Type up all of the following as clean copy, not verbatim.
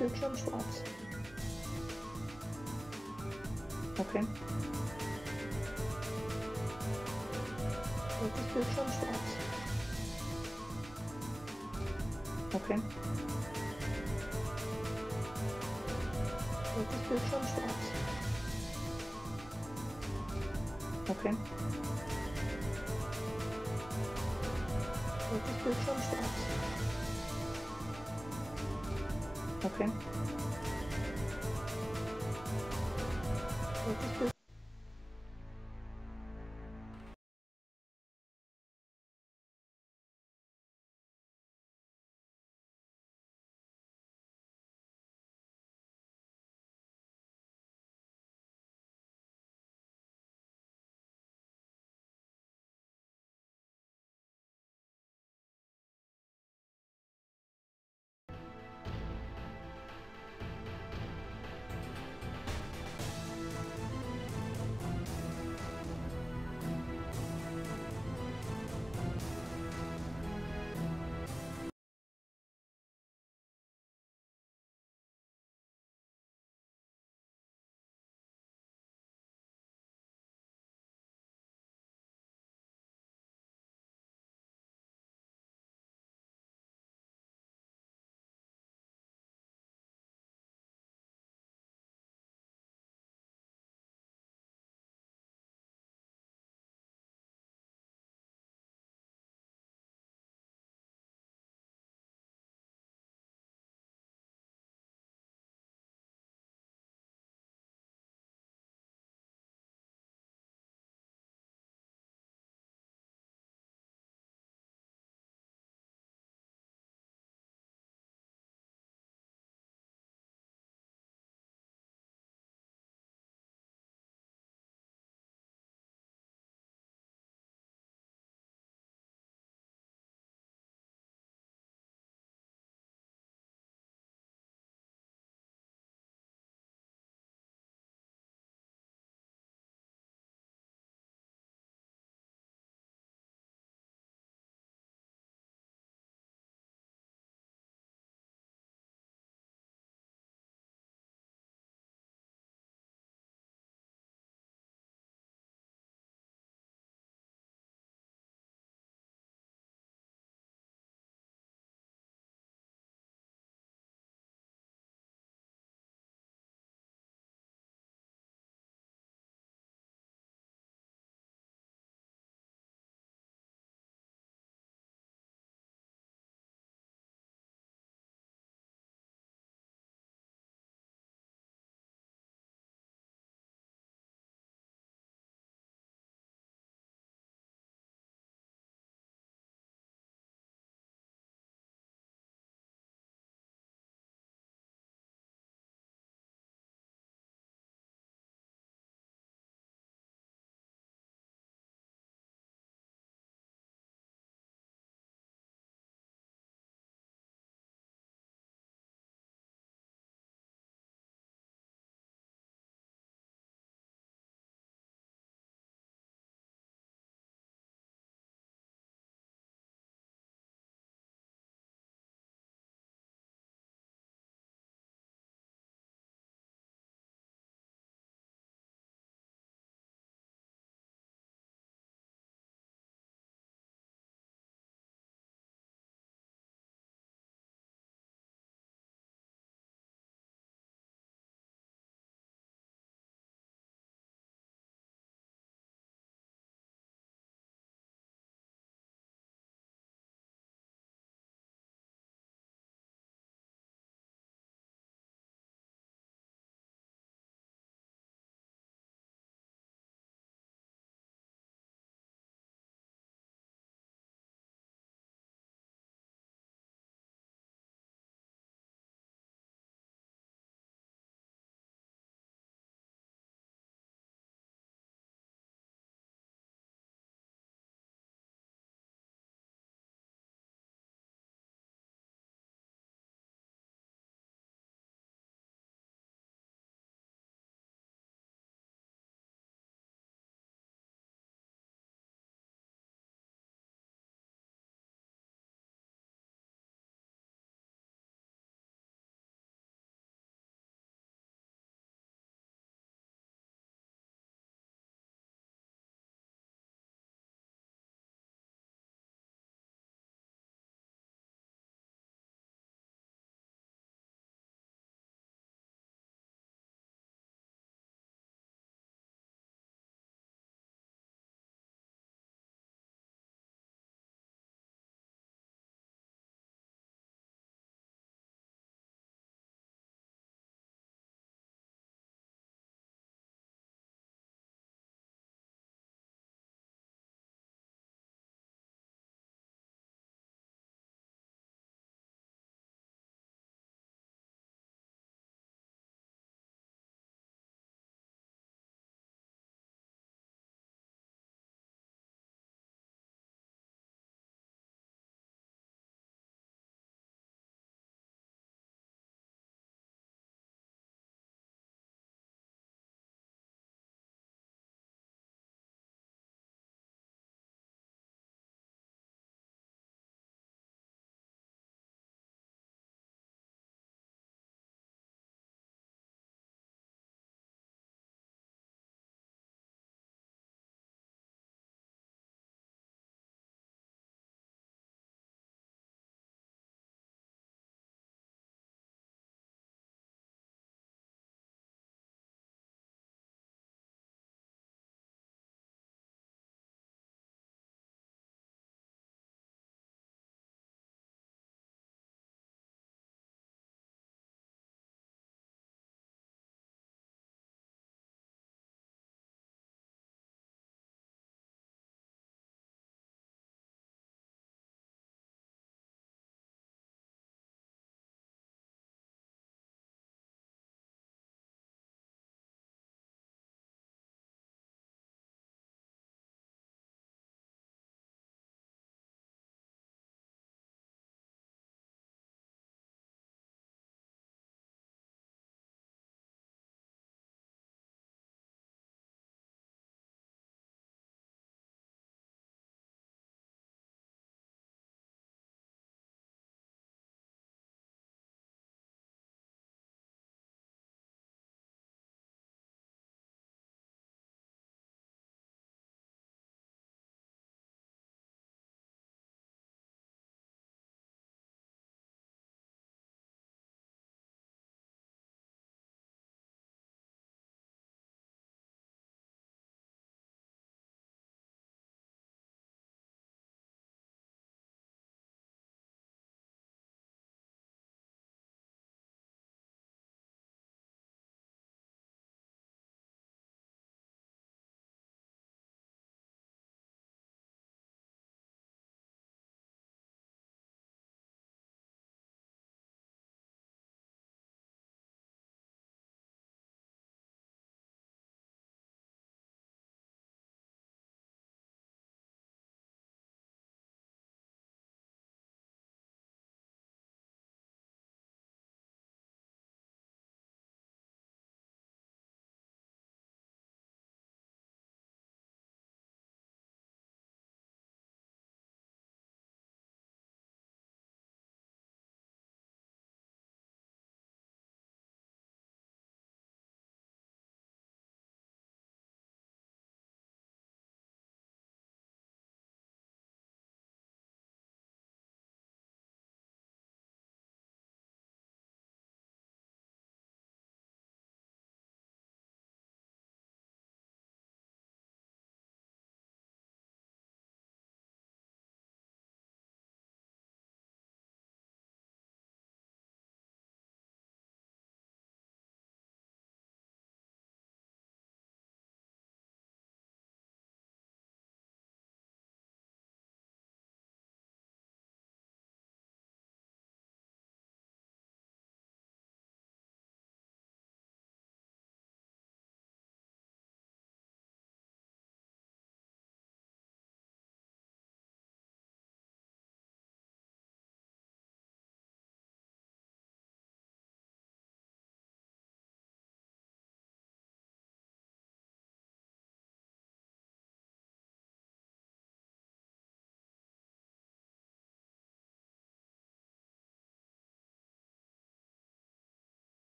Bildschirm schwarz. Okay. Jetzt ist Bildschirm schwarz. Okay. Jetzt ist Bildschirm schwarz. Okay. Jetzt ist Bildschirm schwarz. Okay. Jetzt ist Bildschirm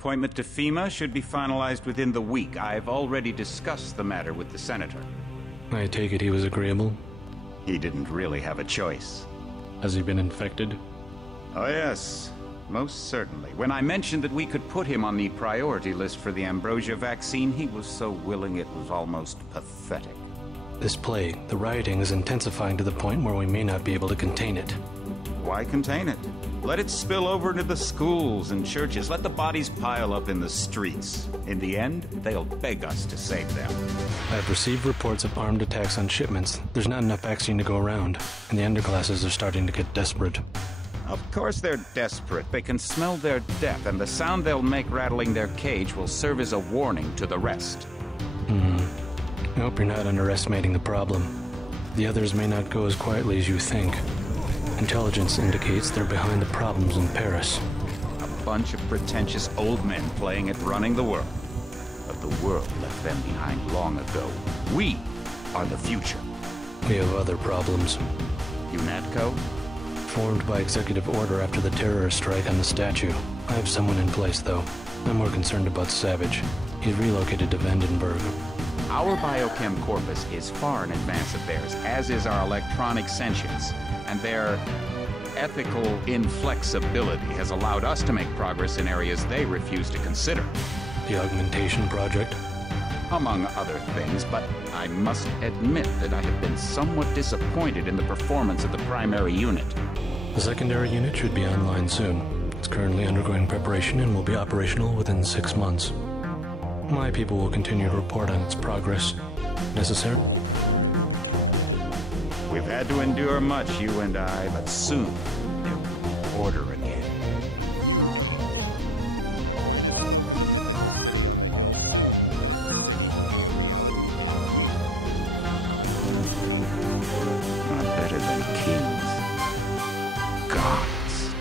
appointment to FEMA should be finalized within the week. I've already discussed the matter with the Senator. I take it he was agreeable? He didn't really have a choice. Has he been infected? Oh yes, most certainly. When I mentioned that we could put him on the priority list for the ambrosia vaccine, he was so willing it was almost pathetic. This plague, the rioting, is intensifying to the point where we may not be able to contain it. Why contain it? Let it spill over into the schools and churches. Let the bodies pile up in the streets. In the end, they'll beg us to save them. I've received reports of armed attacks on shipments. There's not enough vaccine to go around, and the underclasses are starting to get desperate. Of course they're desperate. They can smell their death, and the sound they'll make rattling their cage will serve as a warning to the rest. I hope you're not underestimating the problem. The others may not go as quietly as you think. Intelligence indicates they're behind the problems in Paris. A bunch of pretentious old men playing at running the world. But the world left them behind long ago. We are the future. We have other problems. UNATCO? Formed by executive order after the terrorist strike on the statue. I have someone in place, though. I'm more concerned about Savage. He's relocated to Vandenberg. Our biochem corpus is far in advance of theirs, as is our electronic sentience. And their ethical inflexibility has allowed us to make progress in areas they refuse to consider. The augmentation project? Among other things, but I must admit that I have been somewhat disappointed in the performance of the primary unit. The secondary unit should be online soon. It's currently undergoing preparation and will be operational within 6 months. My people will continue to report on its progress. Necessary? We've had to endure much, you and I, but soon there will be order again. Not better than kings. Gods.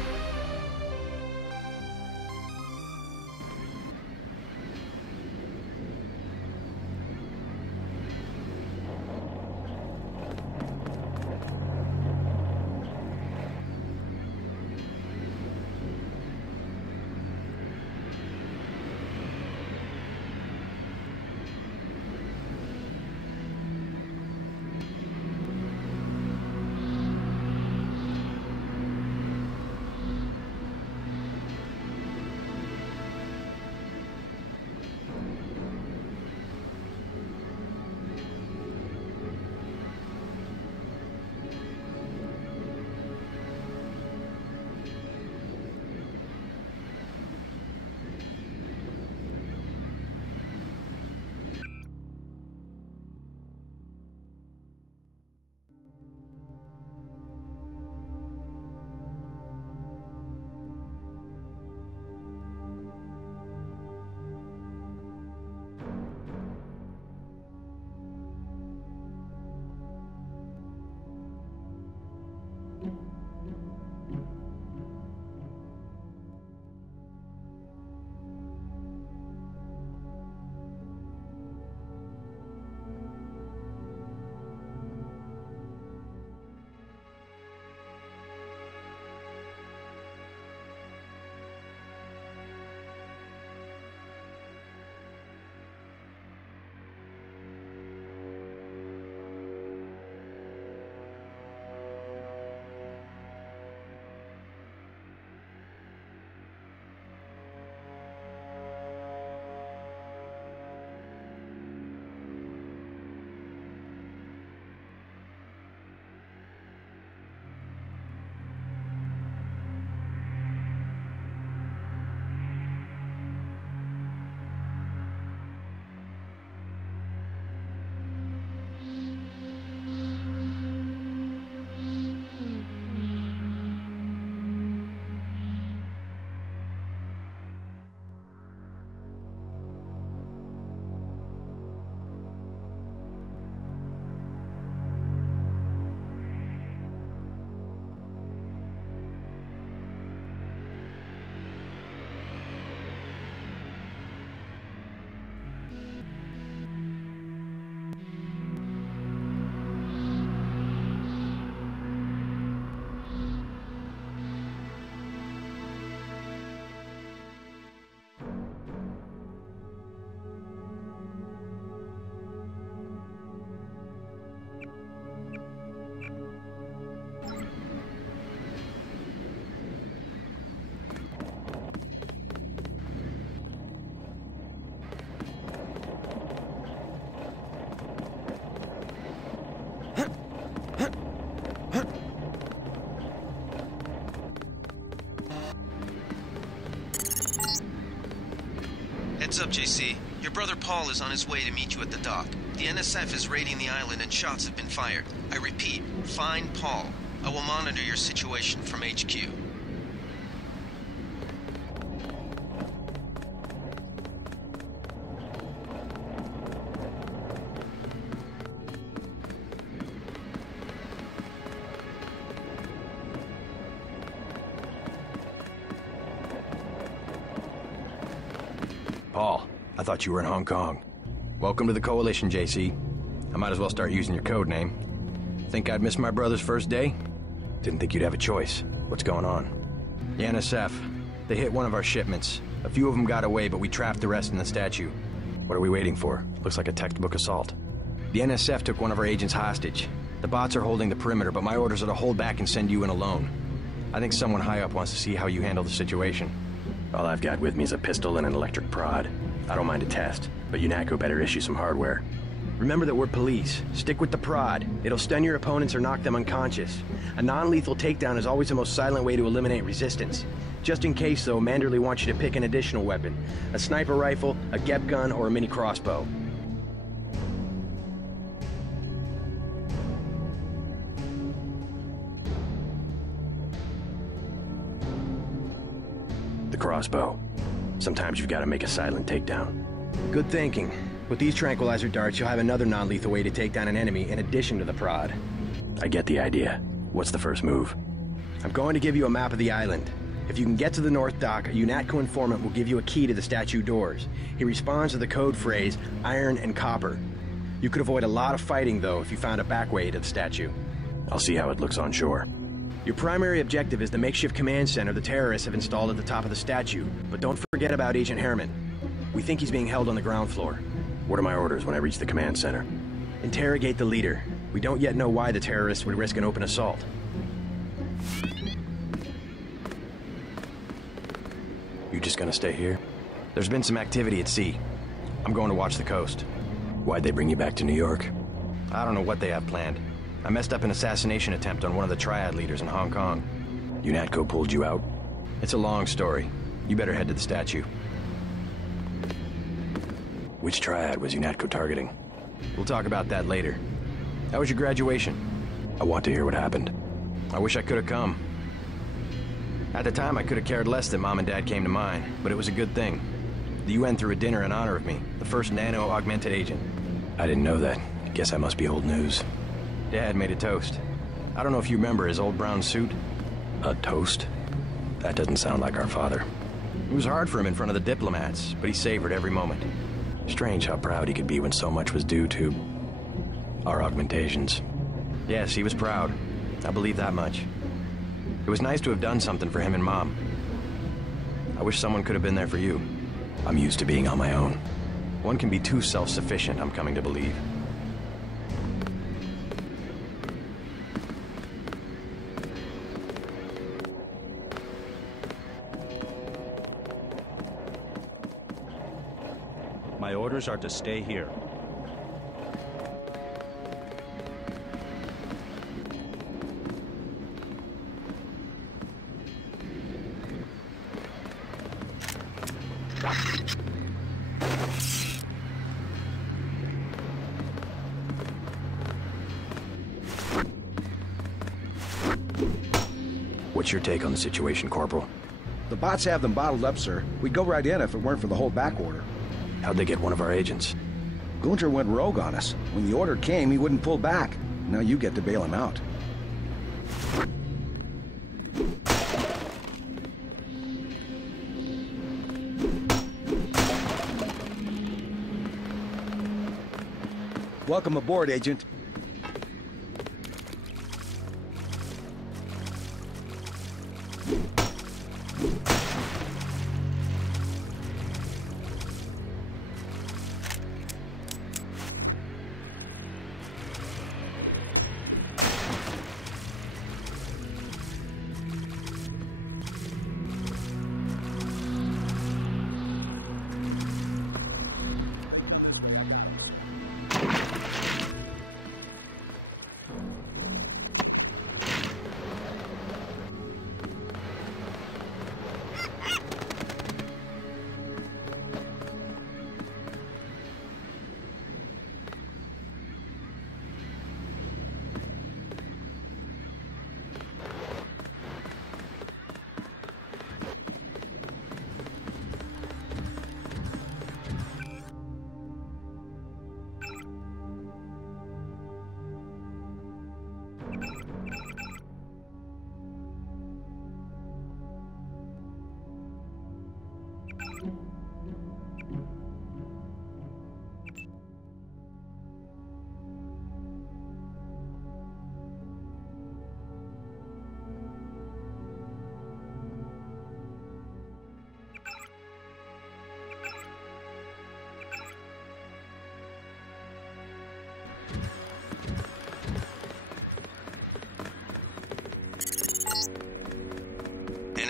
Heads up, JC. Your brother Paul is on his way to meet you at the dock. The NSF is raiding the island and shots have been fired. I repeat, find Paul. I will monitor your situation from HQ. Paul, I thought you were in Hong Kong. Welcome to the Coalition, JC. I might as well start using your code name. Think I'd miss my brother's first day? Didn't think you'd have a choice. What's going on? The NSF. They hit one of our shipments. A few of them got away, but we trapped the rest in the statue. What are we waiting for? Looks like a textbook assault. The NSF took one of our agents hostage. The bots are holding the perimeter, but my orders are to hold back and send you in alone. I think someone high up wants to see how you handle the situation. All I've got with me is a pistol and an electric prod. I don't mind a test, but UNATCO better issue some hardware. Remember that we're police. Stick with the prod. It'll stun your opponents or knock them unconscious. A non-lethal takedown is always the most silent way to eliminate resistance. Just in case, though, Manderley wants you to pick an additional weapon. A sniper rifle, a GEP gun, or a mini crossbow. Crossbow. Sometimes you've got to make a silent takedown. Good thinking. With these tranquilizer darts, you'll have another non-lethal way to take down an enemy in addition to the prod. I get the idea. What's the first move? I'm going to give you a map of the island. If you can get to the North Dock, a UNATCO informant will give you a key to the statue doors. He responds to the code phrase, iron and copper. You could avoid a lot of fighting, though, if you found a back way to the statue. I'll see how it looks on shore. Your primary objective is the makeshift command center the terrorists have installed at the top of the statue, but don't forget about Agent Herman. We think he's being held on the ground floor. What are my orders when I reach the command center? Interrogate the leader. We don't yet know why the terrorists would risk an open assault. You just gonna stay here? There's been some activity at sea. I'm going to watch the coast. Why'd they bring you back to New York? I don't know what they have planned. I messed up an assassination attempt on one of the Triad leaders in Hong Kong. UNATCO pulled you out? It's a long story. You better head to the statue. Which Triad was UNATCO targeting? We'll talk about that later. How was your graduation? I want to hear what happened. I wish I could have come. At the time, I could have cared less that Mom and Dad came to mine, but it was a good thing. The UN threw a dinner in honor of me, the first nano-augmented agent. I didn't know that. Guess that must be old news. Dad made a toast. I don't know if you remember his old brown suit. A toast? That doesn't sound like our father. It was hard for him in front of the diplomats, but he savored every moment. Strange how proud he could be when so much was due to our augmentations. Yes, he was proud. I believe that much. It was nice to have done something for him and Mom. I wish someone could have been there for you. I'm used to being on my own. One can be too self-sufficient, I'm coming to believe. My orders are to stay here. What's your take on the situation, Corporal? The bots have them bottled up, sir. We'd go right in if it weren't for the whole back order. How'd they get one of our agents? Gunter went rogue on us. When the order came, he wouldn't pull back. Now you get to bail him out. Welcome aboard, Agent.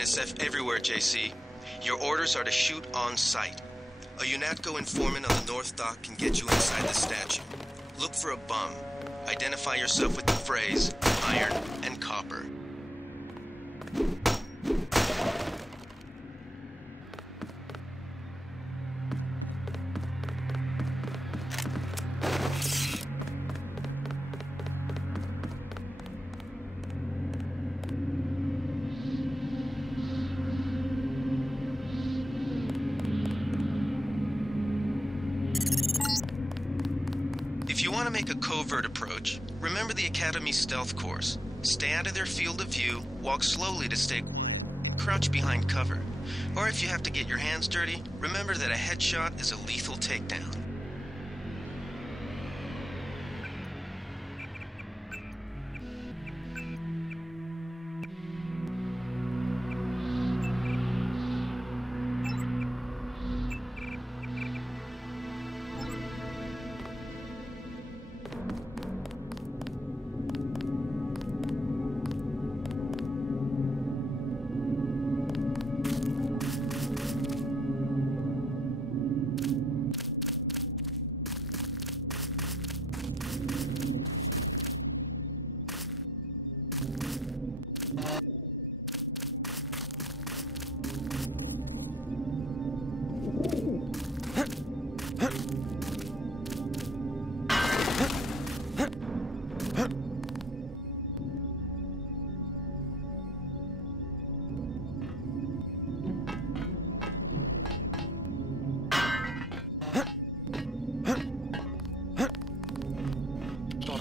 NSF everywhere, JC. Your orders are to shoot on sight. A UNATCO informant on the North Dock can get you inside the statue. Look for a bum. Identify yourself with the phrase, iron and copper. If you want to make a covert approach, remember the Academy stealth course. Stay out of their field of view, walk slowly to stay crouch behind cover. Or if you have to get your hands dirty, remember that a headshot is a lethal takedown.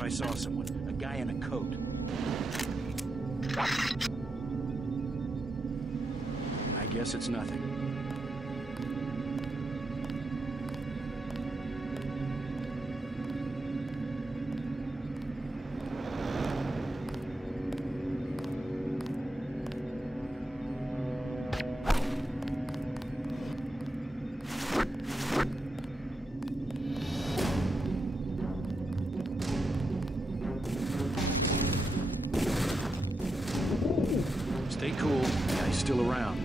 I saw someone. A guy in a coat. I guess it's nothing. Stay cool. The guy's still around.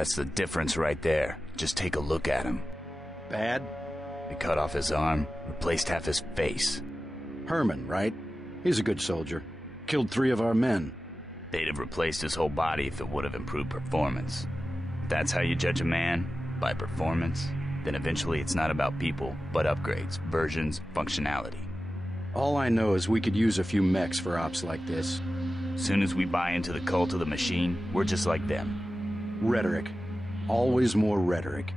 That's the difference right there. Just take a look at him. Bad? They cut off his arm, replaced half his face. Herman, right? He's a good soldier. Killed 3 of our men. They'd have replaced his whole body if it would have improved performance. If that's how you judge a man, by performance, then eventually it's not about people, but upgrades, versions, functionality. All I know is we could use a few mechs for ops like this. Soon as we buy into the cult of the machine, we're just like them. Rhetoric. Always more rhetoric.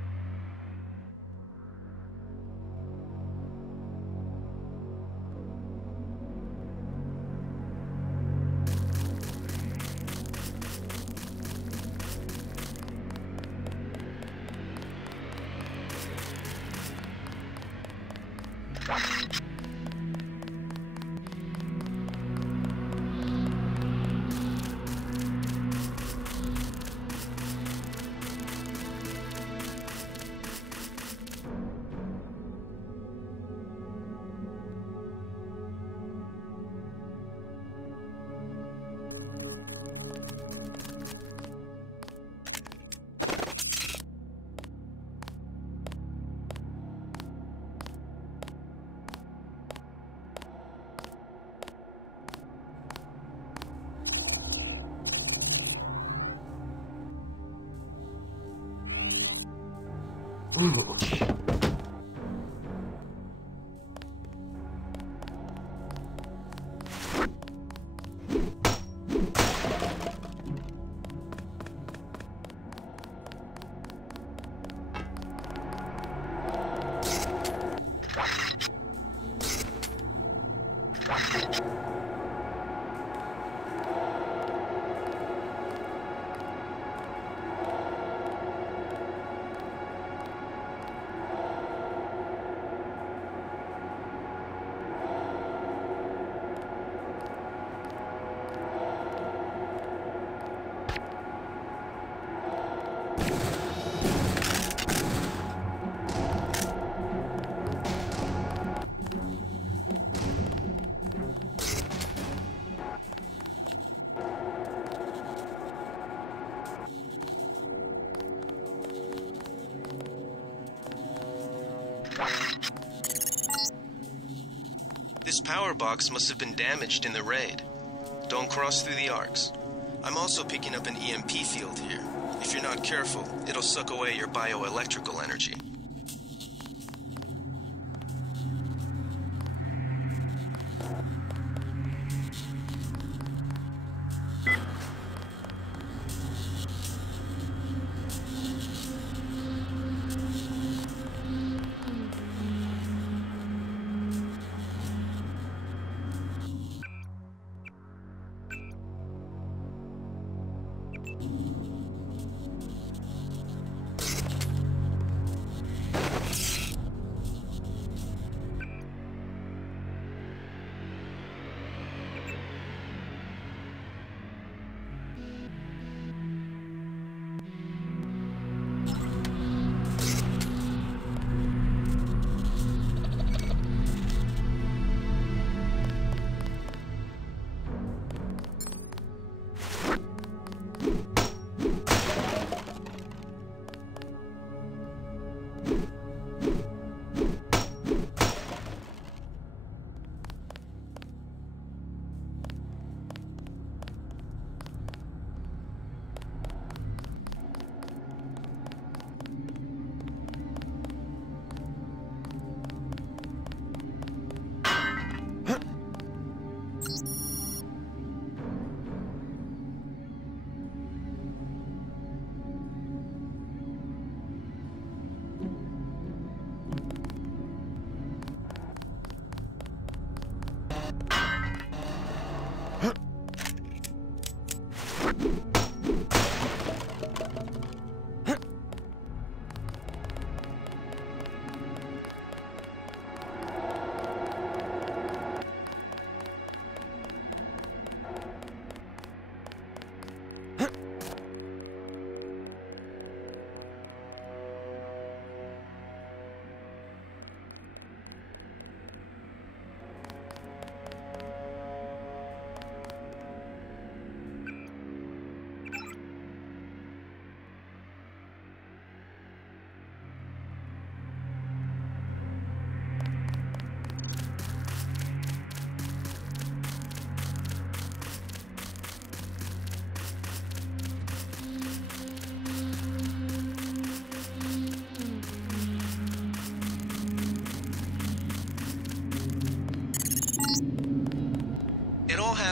This power box must have been damaged in the raid. Don't cross through the arcs. I'm also picking up an EMP field here. If you're not careful, it'll suck away your bioelectrical energy.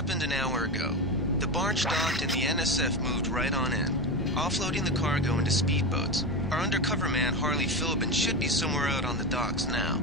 happened an hour ago. The barge docked and the NSF moved right on in, offloading the cargo into speedboats. Our undercover man, Harley Philbin, should be somewhere out on the docks now.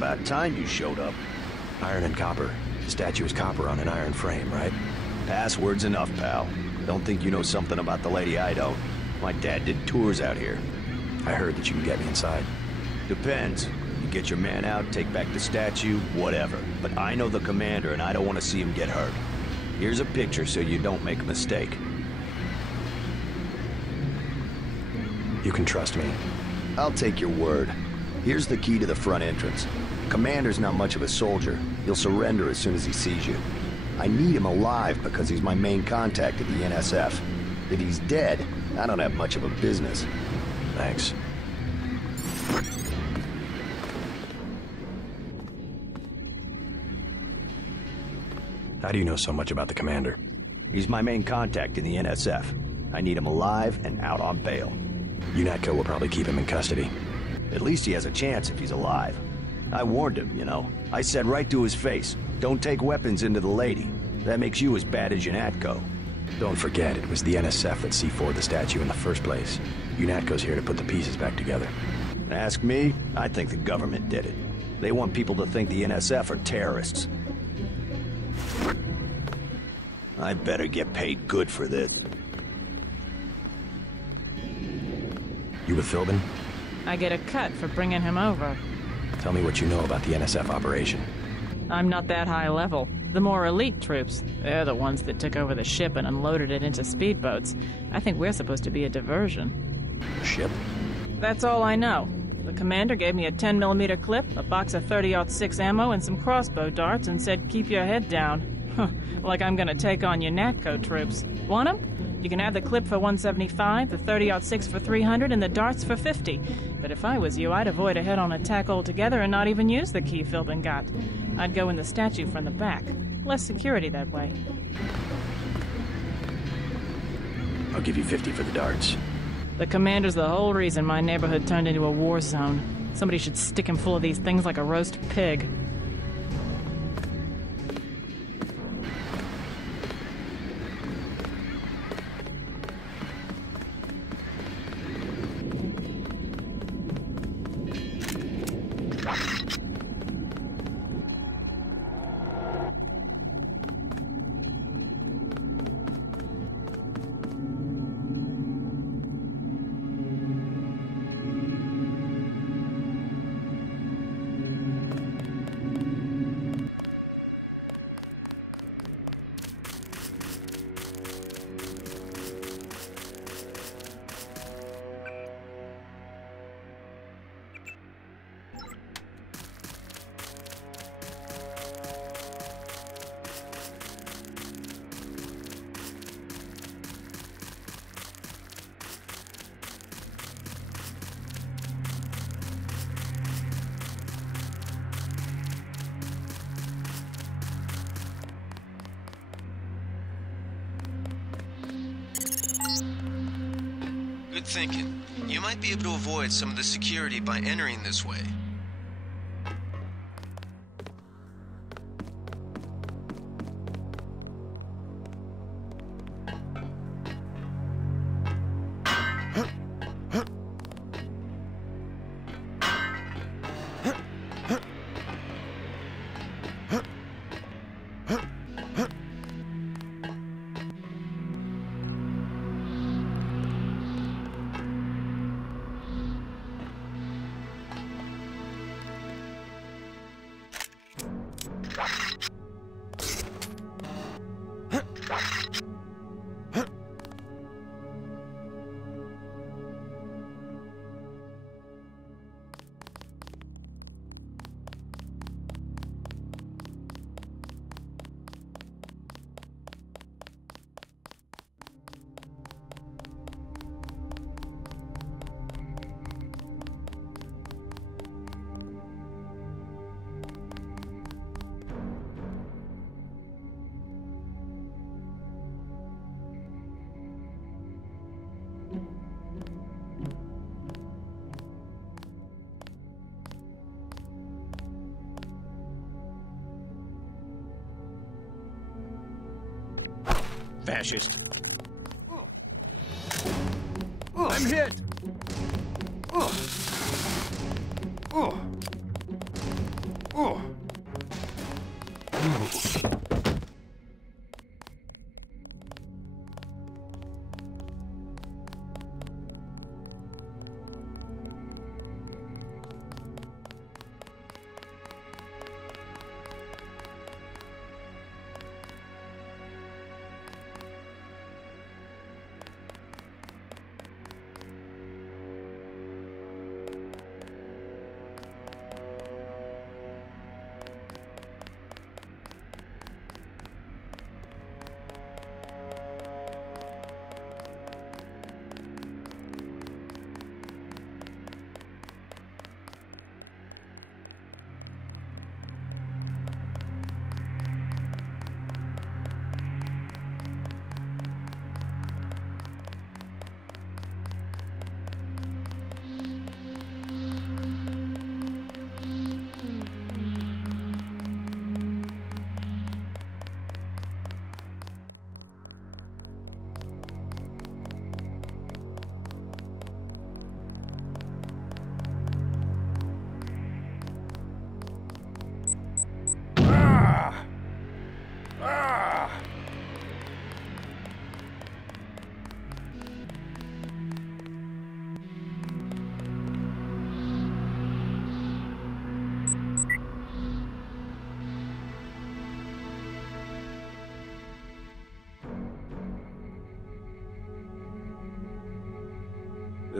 About time you showed up. Iron and copper. The statue is copper on an iron frame, right? Password's enough, pal. Don't think you know something about the lady I don't. My dad did tours out here. I heard that you can get me inside. Depends. You get your man out, take back the statue, whatever. But I know the commander and I don't want to see him get hurt. Here's a picture so you don't make a mistake. You can trust me. I'll take your word. Here's the key to the front entrance. Commander's not much of a soldier. He'll surrender as soon as he sees you. I need him alive because he's my main contact at the NSF. If he's dead, I don't have much of a business. Thanks. How do you know so much about the commander? He's my main contact in the NSF. I need him alive and out on bail. UNATCO will probably keep him in custody. At least he has a chance if he's alive. I warned him, you know. I said right to his face, don't take weapons into the lady. That makes you as bad as UNATCO. Don't forget, it was the NSF that C4'd the statue in the first place. UNATCO's here to put the pieces back together. Ask me, I think the government did it. They want people to think the NSF are terrorists. I better get paid good for this. You with Philbin? I get a cut for bringing him over. Tell me what you know about the NSF operation. I'm not that high level. The more elite troops, they're the ones that took over the ship and unloaded it into speedboats. I think we're supposed to be a diversion. A ship? That's all I know. The commander gave me a 10mm clip, a box of 30-06 ammo, and some crossbow darts and said, keep your head down. Like I'm gonna take on your NATCO troops. Want 'em? You can have the clip for 175, the 30-06 for 300, and the darts for 50. But if I was you, I'd avoid a head-on attack altogether and not even use the key Philbin got. I'd go in the statue from the back. Less security that way. I'll give you 50 for the darts. The commander's the whole reason my neighborhood turned into a war zone. Somebody should stick him full of these things like a roast pig. Good thinking. You might be able to avoid some of the security by entering this way. Fascist. I'm hit!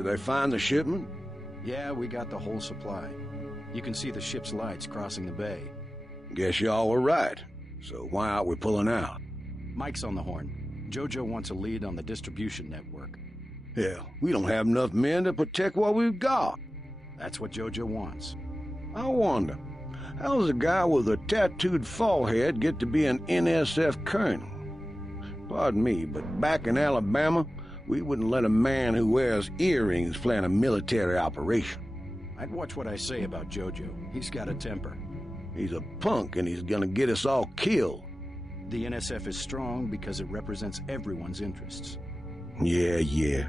Did they find the shipment? Yeah, we got the whole supply. You can see the ship's lights crossing the bay. Guess y'all were right. So why aren't we pulling out? Mike's on the horn. Jojo wants a lead on the distribution network. Hell, we don't have enough men to protect what we've got. That's what Jojo wants. I wonder, how does a guy with a tattooed forehead get to be an NSF colonel? Pardon me, but back in Alabama, we wouldn't let a man who wears earrings plan a military operation. I'd watch what I say about Jojo. He's got a temper. He's a punk and he's gonna get us all killed. The NSF is strong because it represents everyone's interests. Yeah.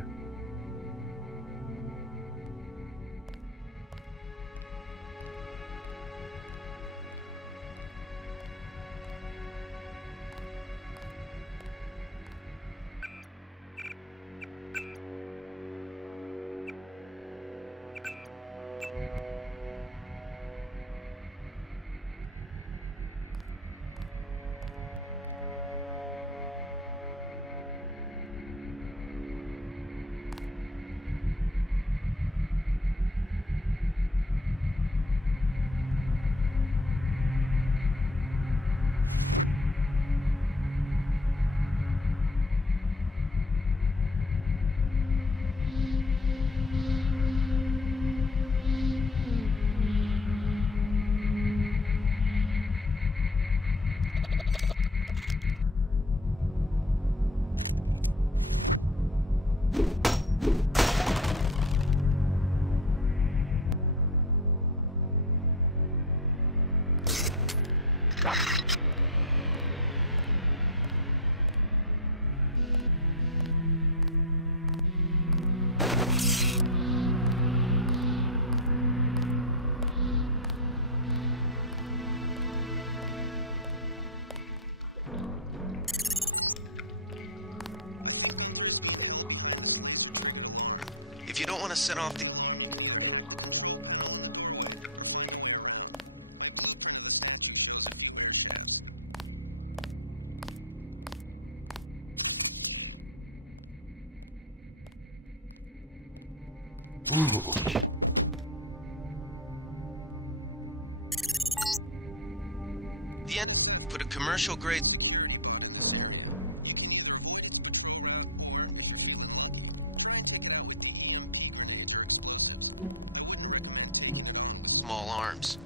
If you don't want to set off the... The end put a commercial grade small arms.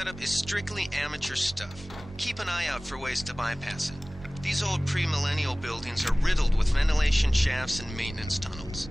Setup is strictly amateur stuff. Keep an eye out for ways to bypass it. These old pre-millennial buildings are riddled with ventilation shafts and maintenance tunnels.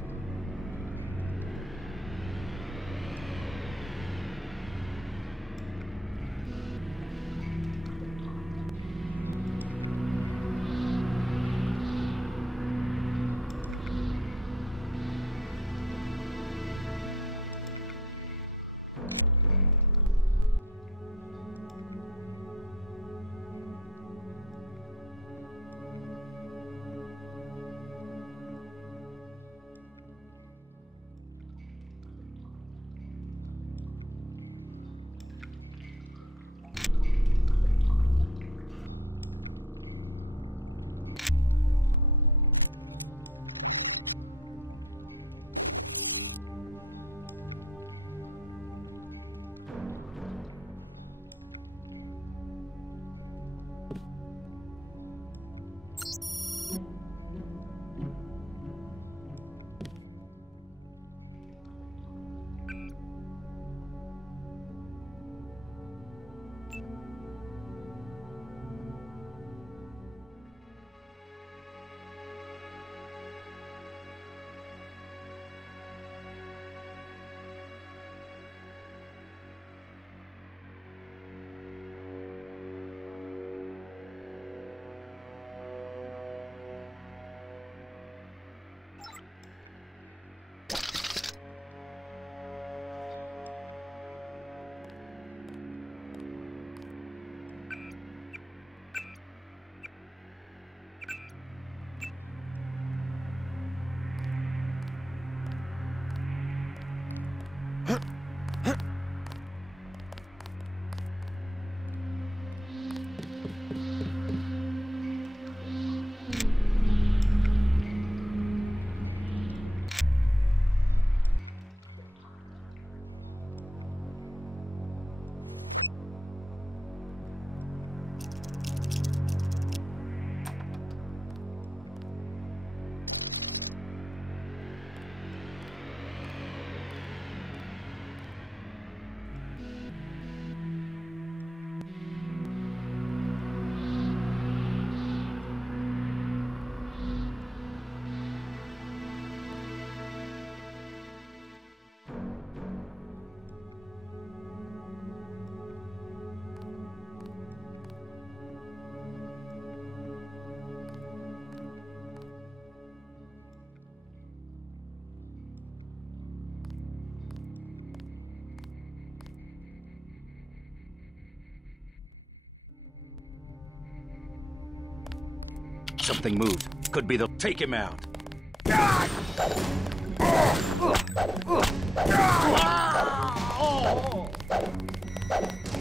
Something moved. Could be the... Take him out.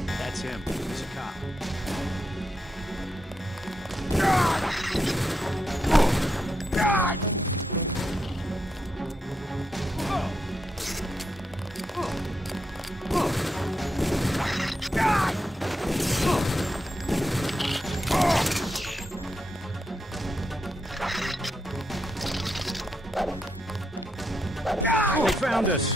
That's him. He's a cop. They found us.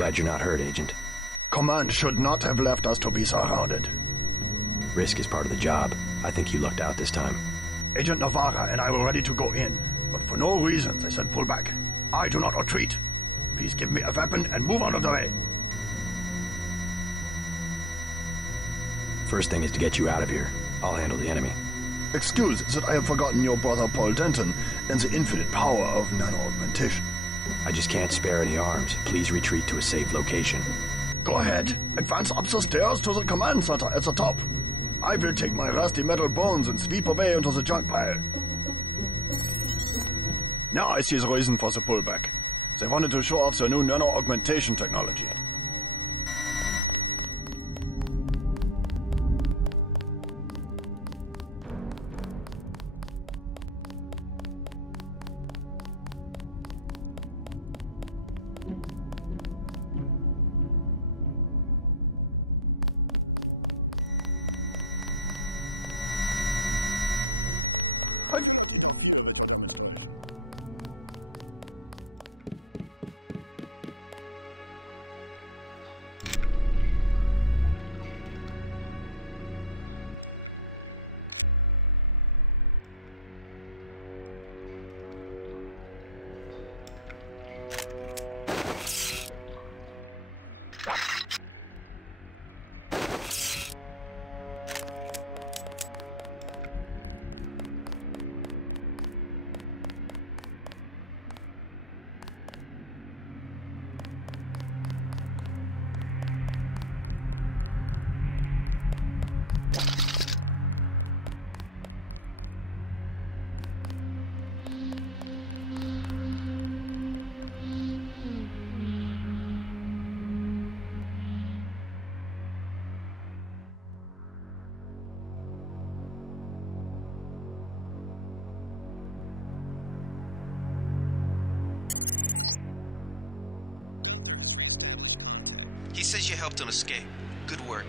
Glad you're not hurt, Agent. Command should not have left us to be surrounded. Risk is part of the job. I think you lucked out this time. Agent Navarra and I were ready to go in, but for no reason they said pull back. I do not retreat. Please give me a weapon and move out of the way. First thing is to get you out of here. I'll handle the enemy. Excuse that I have forgotten your brother Paul Denton and the infinite power of nano-augmentation. I just can't spare any arms. Please retreat to a safe location. Go ahead. Advance up the stairs to the command center at the top. I will take my rusty metal bones and sweep away into the junk pile. Now I see the reason for the pullback. They wanted to show off their new nano-augmentation technology. you helped him escape. Good work.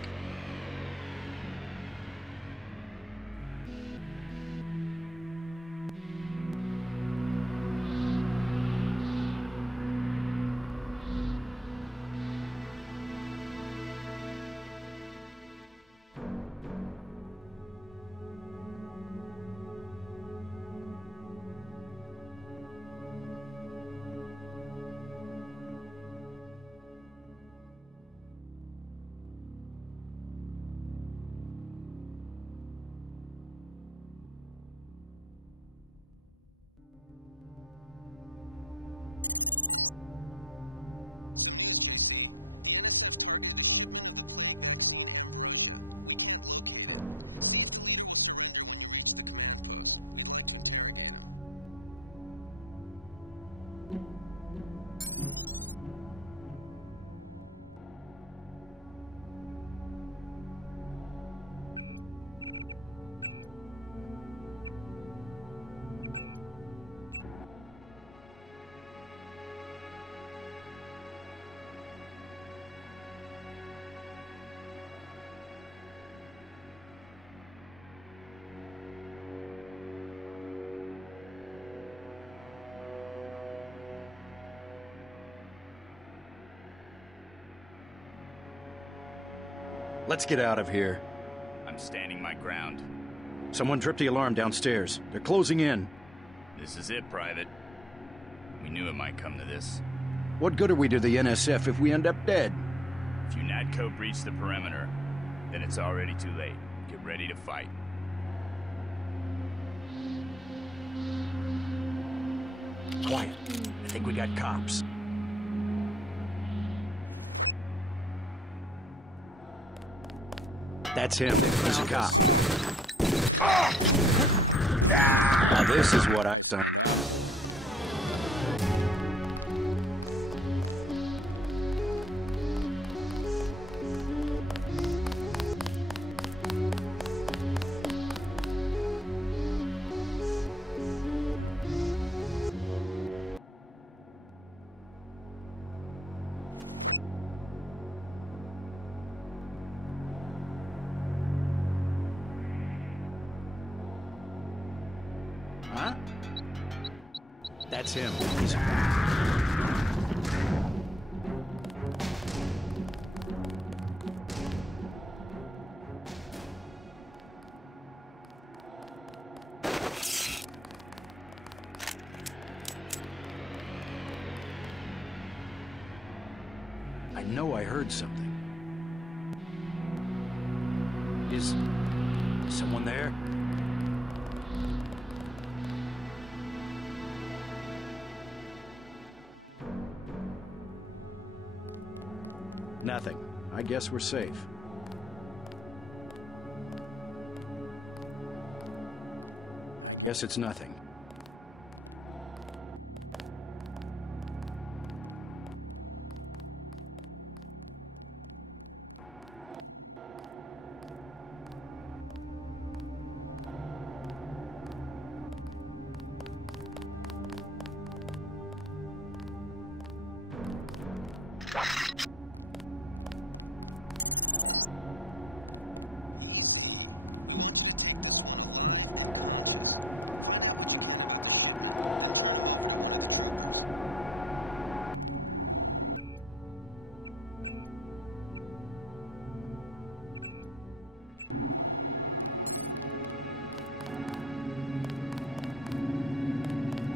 Let's get out of here. I'm standing my ground. Someone tripped the alarm downstairs. They're closing in. This is it, Private. We knew it might come to this. What good are we to the NSF if we end up dead? If UNATCO breach the perimeter, then it's already too late. Get ready to fight. Quiet. I think we got cops. That's him. He's a cop. Now this is what I've done. Huh? That's him. He's... I know I heard something. Is someone there? Nothing. I guess we're safe. Guess it's nothing.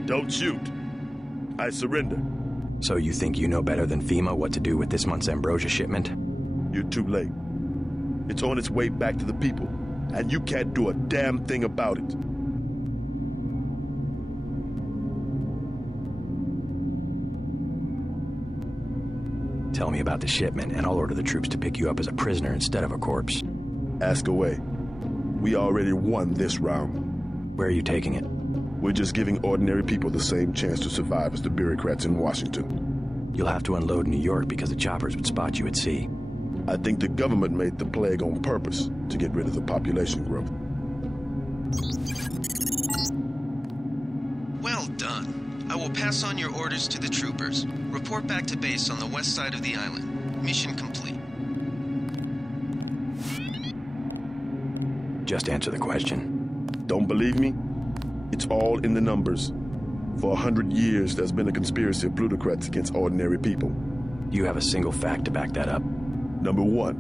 Don't shoot. I surrender. So you think you know better than FEMA what to do with this month's ambrosia shipment? You're too late. It's on its way back to the people, and you can't do a damn thing about it. Tell me about the shipment, and I'll order the troops to pick you up as a prisoner instead of a corpse. Ask away. We already won this round. Where are you taking it? We're just giving ordinary people the same chance to survive as the bureaucrats in Washington. You'll have to unload in New York because the choppers would spot you at sea. I think the government made the plague on purpose to get rid of the population growth. Well done. I will pass on your orders to the troopers. Report back to base on the west side of the island. Mission complete. Just answer the question. Don't believe me? It's all in the numbers. For 100 years, there's been a conspiracy of plutocrats against ordinary people. Do you have a single fact to back that up? Number one,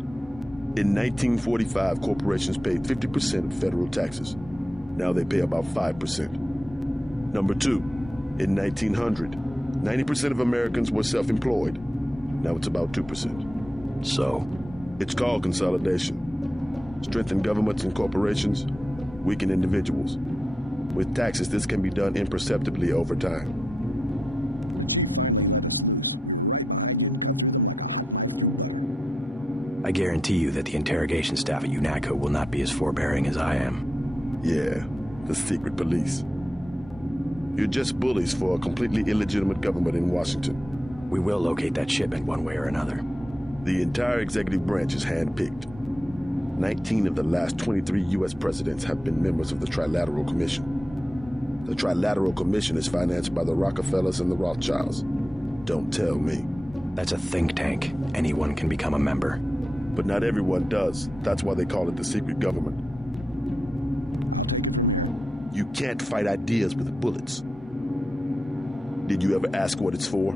in 1945, corporations paid 50% of federal taxes. Now they pay about 5%. Number two, in 1900, 90% of Americans were self-employed. Now it's about 2%. So? It's called consolidation. Strengthen governments and corporations, weaken individuals. With taxes, this can be done imperceptibly over time. I guarantee you that the interrogation staff at UNATCO will not be as forbearing as I am. Yeah, the secret police. You're just bullies for a completely illegitimate government in Washington. We will locate that shipment one way or another. The entire executive branch is handpicked. 19 of the last 23 U.S. presidents have been members of the Trilateral Commission. The Trilateral Commission is financed by the Rockefellers and the Rothschilds. Don't tell me. That's a think tank. Anyone can become a member. But not everyone does. That's why they call it the secret government. You can't fight ideas with bullets. Did you ever ask what it's for?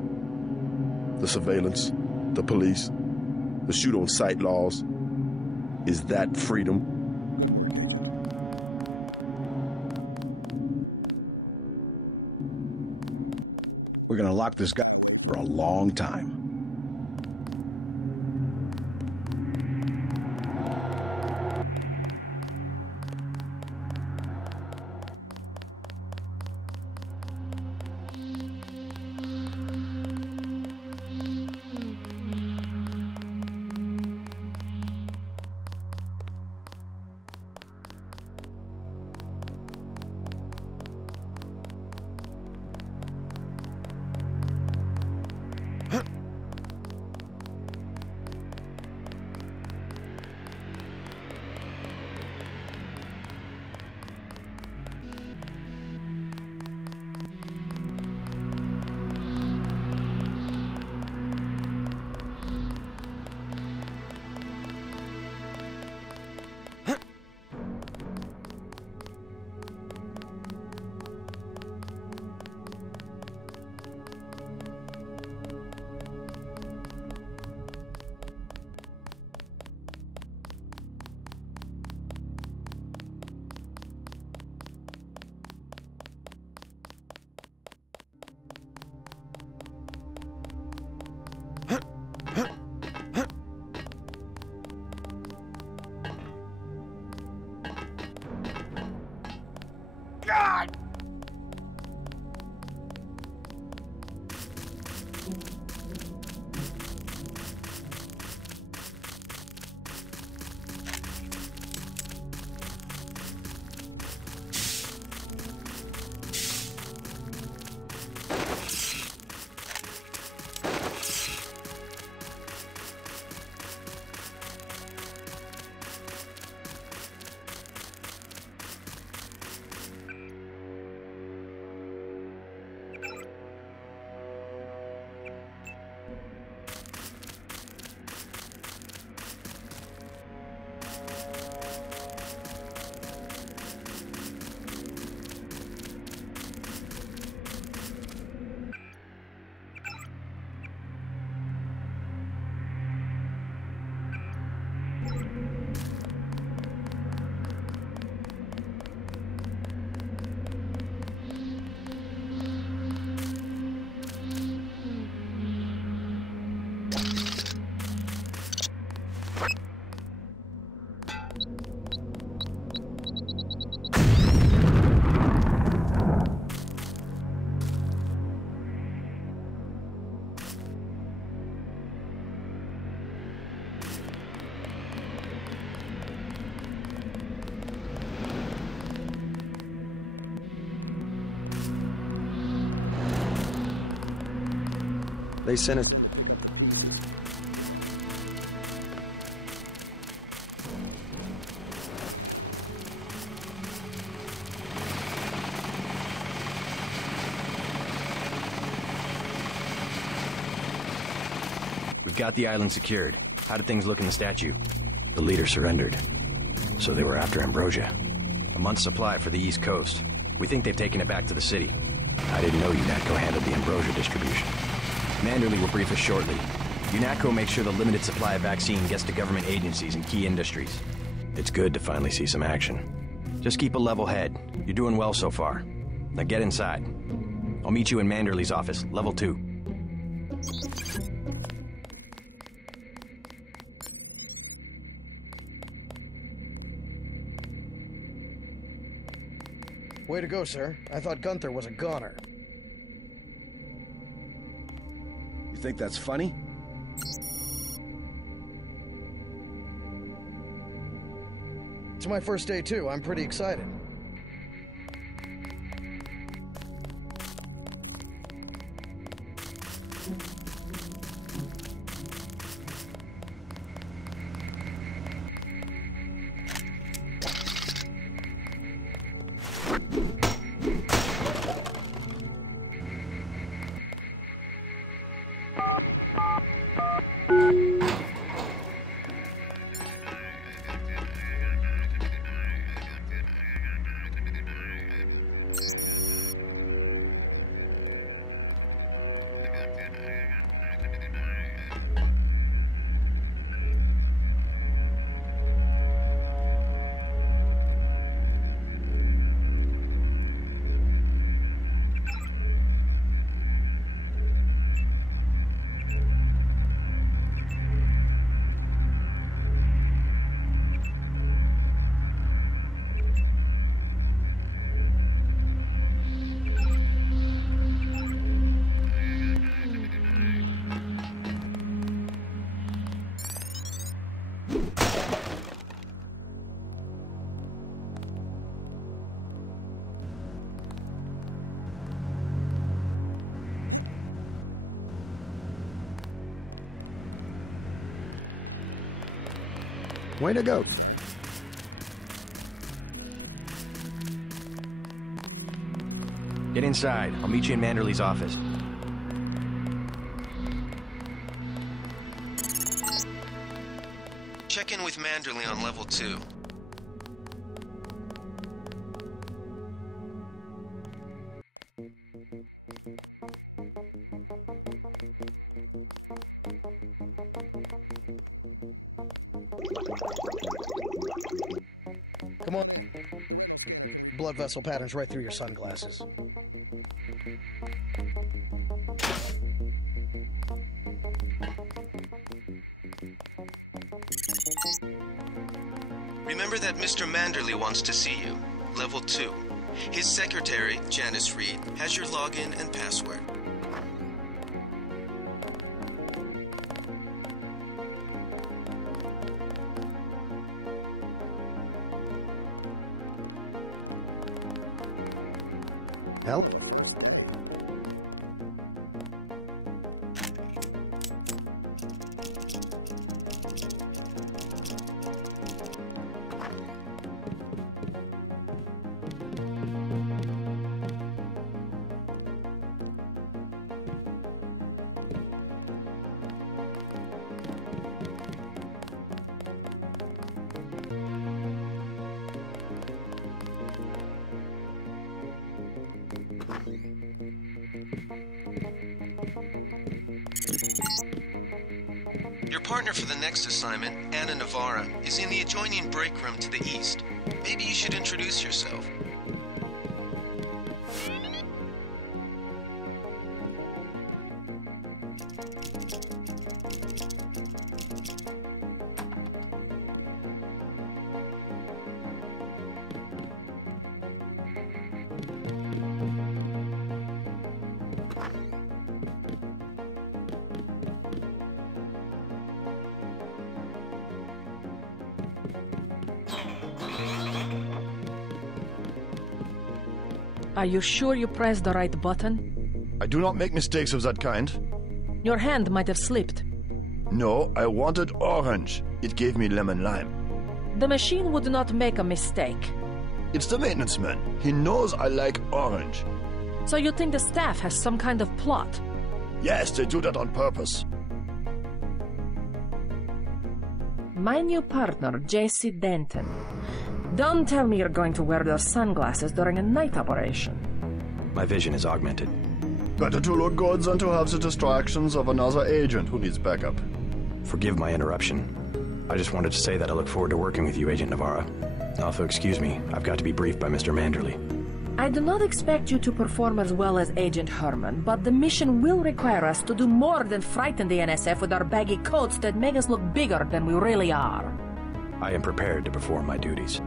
The surveillance, the police, the shoot-on-sight laws. Is that freedom? We're gonna lock this guy for a long time. They sent us... We've got the island secured. How did things look in the statue? The leader surrendered. So they were after Ambrosia. A month's supply for the East Coast. We think they've taken it back to the city. I didn't know UNATCO handled the Ambrosia distribution. Manderley will brief us shortly. UNATCO makes sure the limited supply of vaccine gets to government agencies and key industries. It's good to finally see some action. Just keep a level head. You're doing well so far. Now get inside. I'll meet you in Manderley's office, level 2. Way to go, sir. I thought Gunther was a goner. You think that's funny? It's my first day, too. I'm pretty excited. Way to go. Get inside. I'll meet you in Manderley's office. Check in with Manderley on level 2. Come on. Blood vessel patterns right through your sunglasses. Remember that Mr. Manderley wants to see you. Level 2. His secretary, Janice Reed, has your login and password. Help? Your partner for the next assignment, Anna Navarra, is in the adjoining break room to the east. Maybe you should introduce yourself. Are you sure you pressed the right button? I do not make mistakes of that kind. Your hand might have slipped. No, I wanted orange. It gave me lemon lime. The machine would not make a mistake. It's the maintenance man. He knows I like orange. So you think the staff has some kind of plot? Yes, they do that on purpose. My new partner, J.C. Denton. Don't tell me you're going to wear those sunglasses during a night operation. My vision is augmented. Better to look good than to have the distractions of another agent who needs backup. Forgive my interruption. I just wanted to say that I look forward to working with you, Agent Navarra. Also, excuse me, I've got to be briefed by Mr. Manderley. I do not expect you to perform as well as Agent Herman, but the mission will require us to do more than frighten the NSF with our baggy coats that make us look bigger than we really are. I am prepared to perform my duties.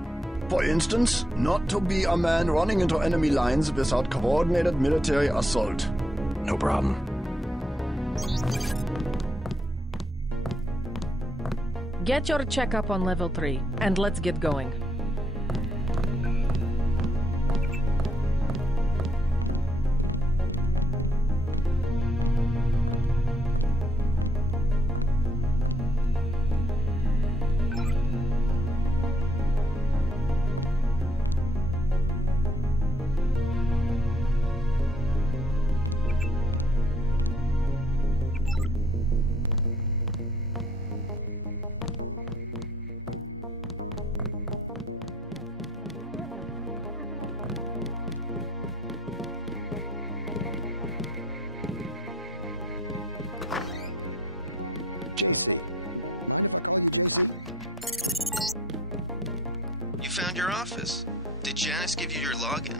For instance, not to be a man running into enemy lines without coordinated military assault. No problem. Get your checkup on level 3, and let's get going. You found your office. Did Janice give you your login?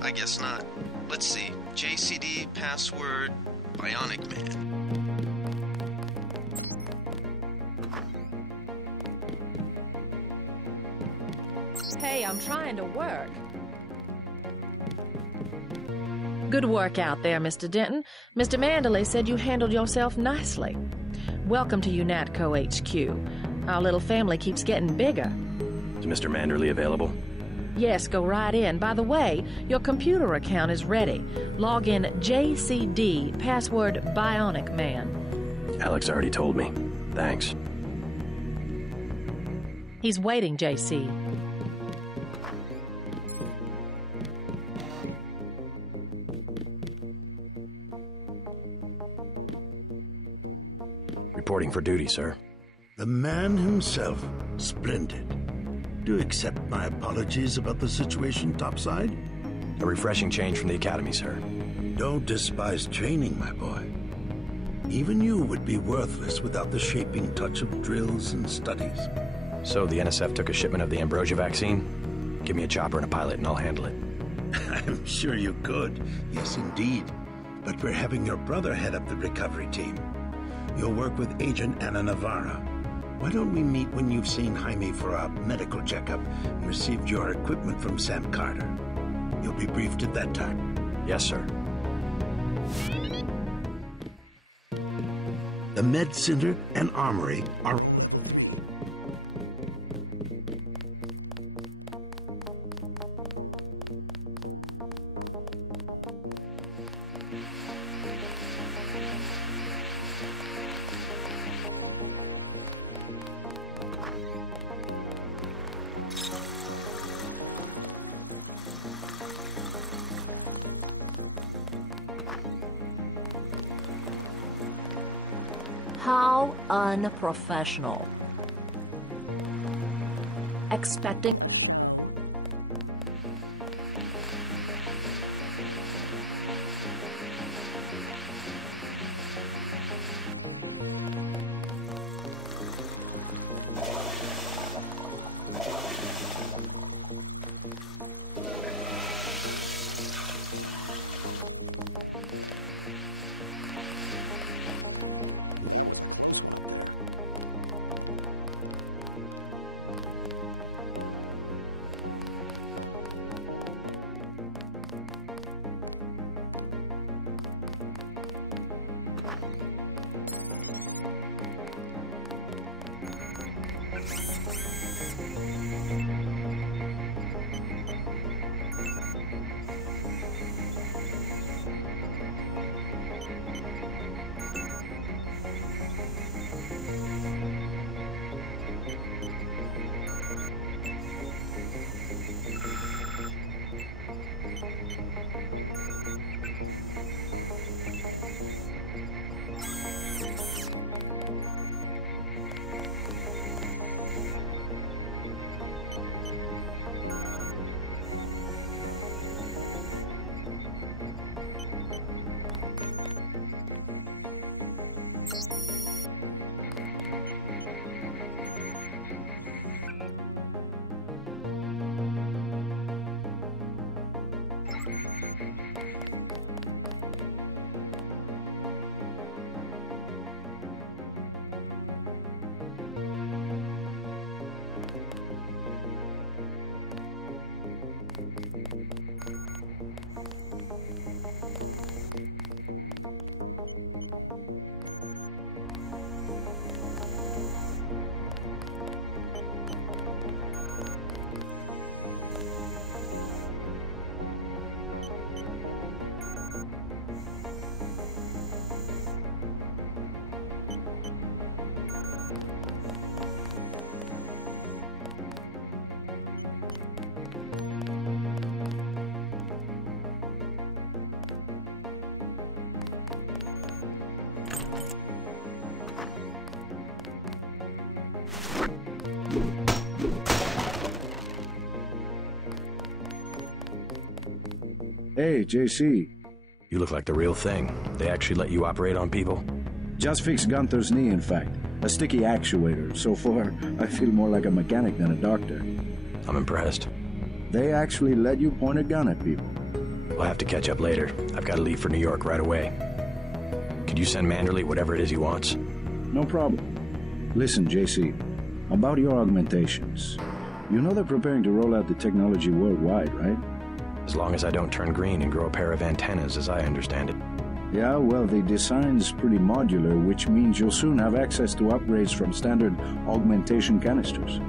I guess not. Let's see. JCD, password, Bionic Man. Hey, I'm trying to work. Good work out there, Mr. Denton. Mr. Manderley said you handled yourself nicely. Welcome to UNATCO HQ. Our little family keeps getting bigger. Is Mr. Manderley available? Yes, go right in. By the way, your computer account is ready. Log in JCD, password Bionic Man. Alex already told me. Thanks. He's waiting, JC. Reporting for duty, sir. The man himself. Splendid. Do you accept my apologies about the situation topside? A refreshing change from the Academy, sir. Don't despise training, my boy. Even you would be worthless without the shaping touch of drills and studies. So the NSF took a shipment of the ambrosia vaccine? Give me a chopper and a pilot and I'll handle it. I'm sure you could. Yes, indeed. But we're having your brother head up the recovery team. You'll work with Agent Anna Navarra. Why don't we meet when you've seen Jaime for a medical checkup and received your equipment from Sam Carter? You'll be briefed at that time. Yes, sir. The Med Center and Armory are... How unprofessional. Expecting... Hey, JC. You look like the real thing. They actually let you operate on people? Just fixed Gunther's knee, in fact. A sticky actuator. So far, I feel more like a mechanic than a doctor. I'm impressed. They actually let you point a gun at people. We'll have to catch up later. I've got to leave for New York right away. Could you send Manderley whatever it is he wants? No problem. Listen, JC. About your augmentations. You know they're preparing to roll out the technology worldwide, right? As long as I don't turn green and grow a pair of antennas, as I understand it. Yeah, well, the design's pretty modular, which means you'll soon have access to upgrades from standard augmentation canisters.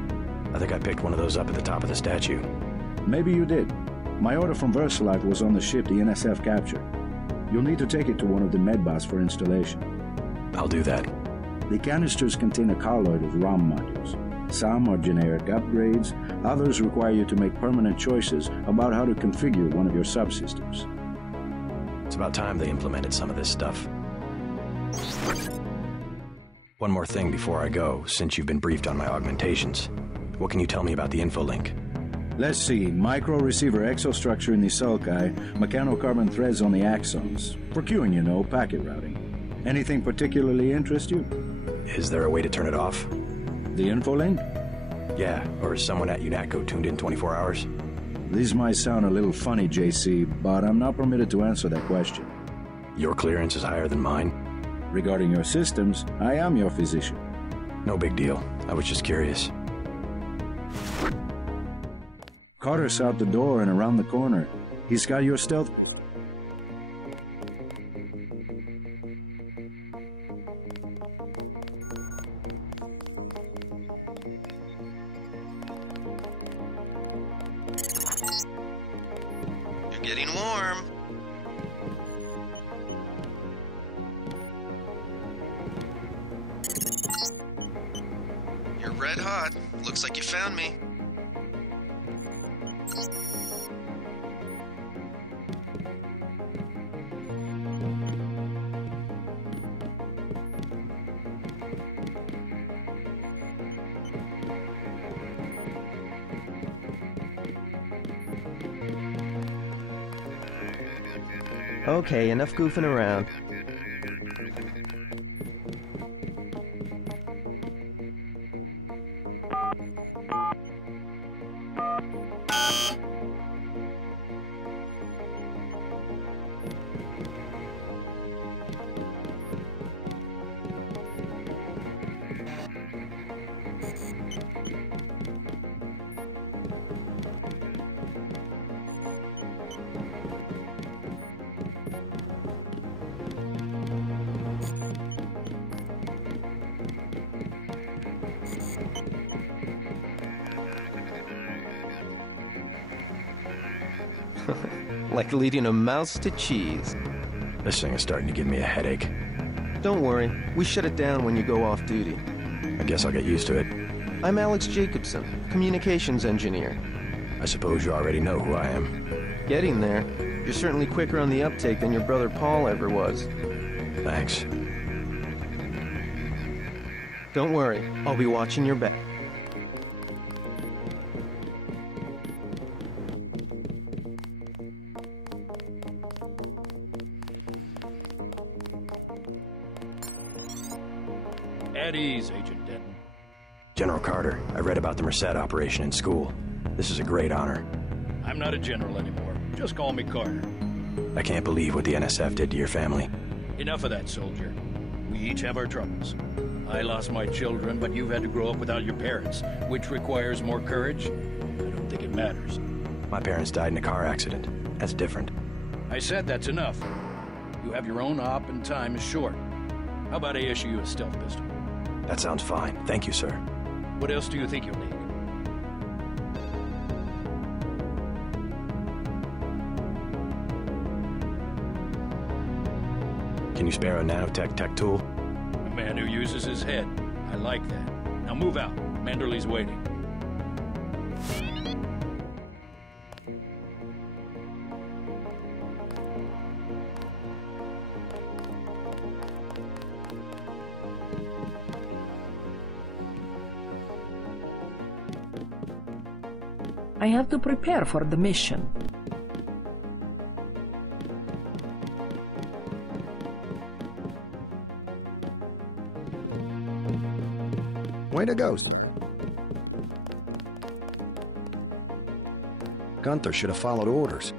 I think I picked one of those up at the top of the statue. Maybe you did. My order from VersaLife was on the ship the NSF captured. You'll need to take it to one of the medbas for installation. I'll do that. The canisters contain a colloid of ROM modules. Some are generic upgrades, others require you to make permanent choices about how to configure one of your subsystems. It's about time they implemented some of this stuff. One more thing before I go, since you've been briefed on my augmentations. What can you tell me about the infolink? Let's see. Micro-receiver exostructure in the sulci, mechanocarbon threads on the axons. For queuing, you know, packet routing. Anything particularly interest you? Is there a way to turn it off? The infolink? Yeah, or is someone at UNATCO tuned in 24 hours? These might sound a little funny, JC, but I'm not permitted to answer that question. Your clearance is higher than mine? Regarding your systems, I am your physician. No big deal. I was just curious. Carter's out the door and around the corner. He's got your stealth... You're getting warm. You're red hot. Looks like you found me. Okay, enough goofing around. Like leading a mouse to cheese. This thing is starting to give me a headache. Don't worry, we shut it down when you go off duty. I guess I'll get used to it. I'm Alex Jacobson, communications engineer. I suppose you already know who I am. Getting there. You're certainly quicker on the uptake than your brother Paul ever was. Thanks. Don't worry, I'll be watching your back. At ease, Agent Denton. General Carter, I read about the Merced operation in school. This is a great honor. I'm not a general anymore. Just call me Carter. I can't believe what the NSF did to your family. Enough of that, soldier. We each have our troubles. I lost my children, but you've had to grow up without your parents, which requires more courage. I don't think it matters. My parents died in a car accident. That's different. I said that's enough. You have your own op and time is short. How about I issue you a stealth pistol? That sounds fine. Thank you, sir. What else do you think you'll need? Can you spare a nanotech tech tool? A man who uses his head. I like that. Now move out. Manderley's waiting. I have to prepare for the mission. Way to go. Gunther should have followed orders.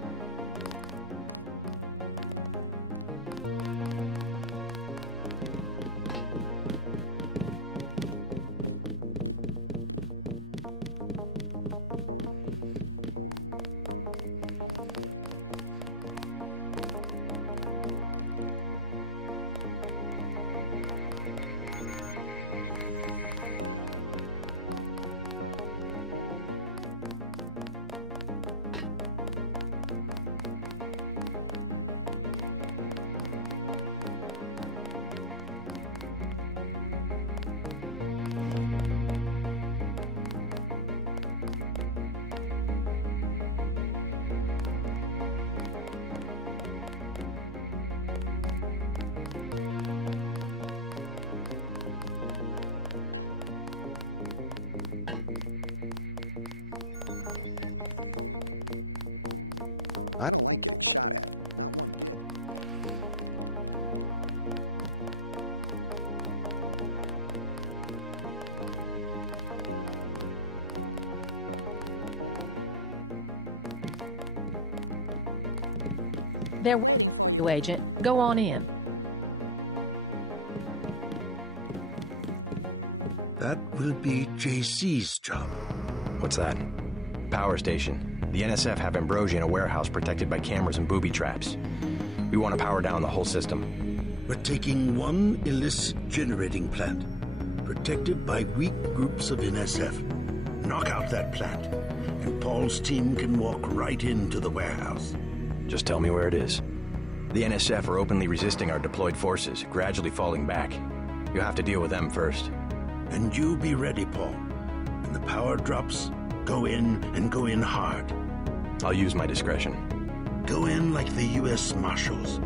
There, Agent. Go on in. That will be JC's job. What's that? Power station. The NSF have Ambrosia in a warehouse protected by cameras and booby traps. We want to power down the whole system. We're taking one illicit generating plant, protected by weak groups of NSF. Knock out that plant, and Paul's team can walk right into the warehouse. Just tell me where it is. The NSF are openly resisting our deployed forces, gradually falling back. You'll have to deal with them first. And you be ready, Paul. When the power drops, go in and go in hard. I'll use my discretion. Go in like the U.S. Marshals.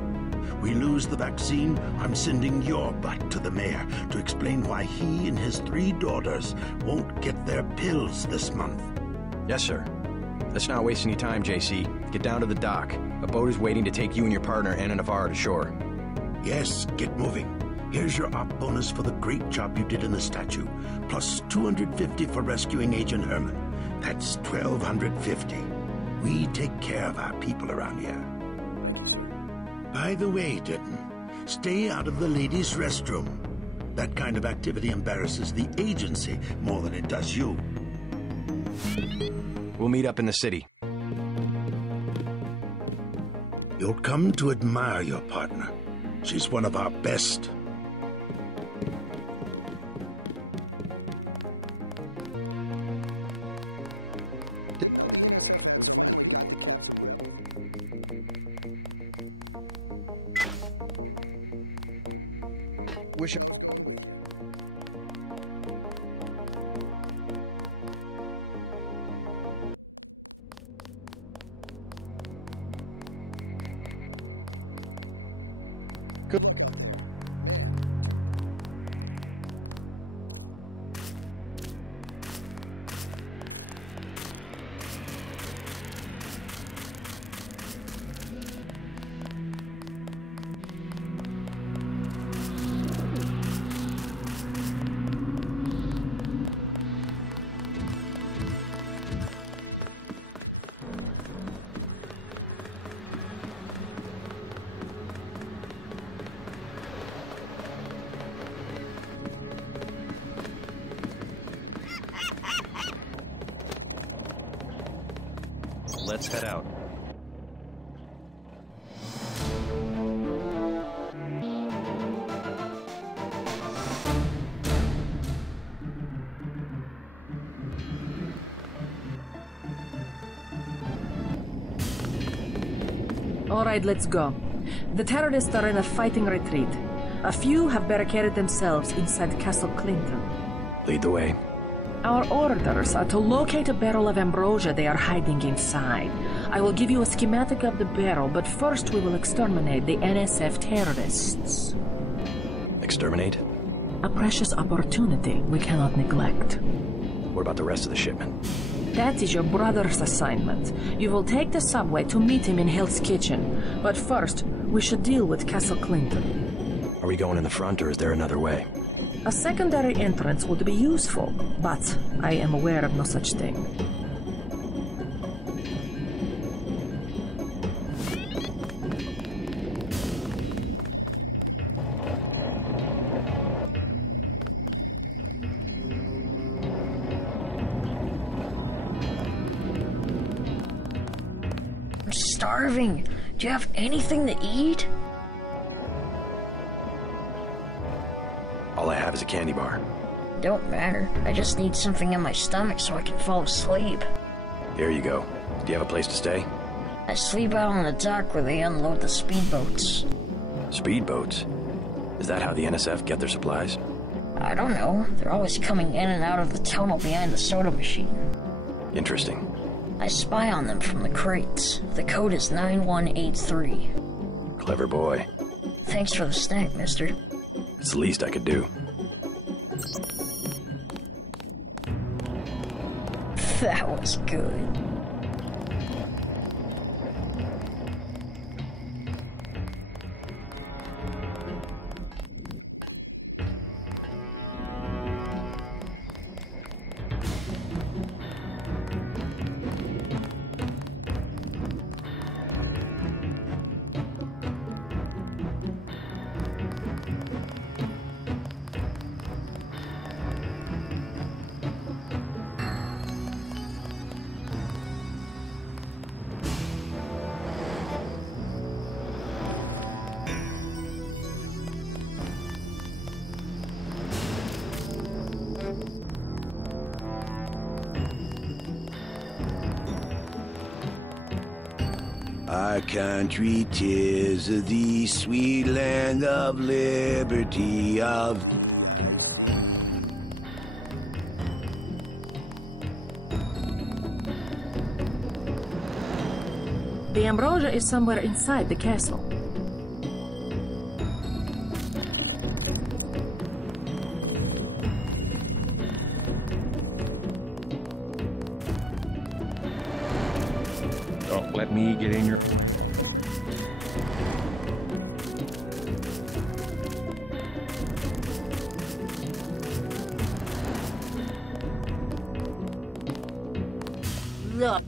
We lose the vaccine, I'm sending your butt to the mayor to explain why he and his 3 daughters won't get their pills this month. Yes, sir. Let's not waste any time, JC. Get down to the dock. A boat is waiting to take you and your partner, Anna Navarro, to shore. Yes, get moving. Here's your op bonus for the great job you did in the statue, plus 250 for rescuing Agent Herman. That's 1,250. We take care of our people around here. By the way, Denton, stay out of the ladies' restroom. That kind of activity embarrasses the agency more than it does you. We'll meet up in the city. You'll come to admire your partner. She's one of our best. Wish Let's head out. All right, let's go. The terrorists are in a fighting retreat. A few have barricaded themselves inside Castle Clinton. Lead the way. Our orders are to locate a barrel of ambrosia they are hiding inside. I will give you a schematic of the barrel, but first we will exterminate the NSF terrorists. Exterminate? A precious opportunity we cannot neglect. What about the rest of the shipment? That is your brother's assignment. You will take the subway to meet him in Hill's Kitchen. But first, we should deal with Castle Clinton. Are we going in the front, or is there another way? A secondary entrance would be useful, but I am aware of no such thing. I'm starving. Do you have anything to eat? All I have is a candy bar. Don't matter. I just need something in my stomach so I can fall asleep. Here you go. Do you have a place to stay? I sleep out on the dock where they unload the speedboats. Speedboats? Is that how the NSF get their supplies? I don't know. They're always coming in and out of the tunnel behind the soda machine. Interesting. I spy on them from the crates. The code is 9183. Clever boy. Thanks for the snack, mister. It's the least I could do. That was good. Our country 'tis the sweet land of liberty of... The ambrosia is somewhere inside the castle. Don't let me get in your... Look.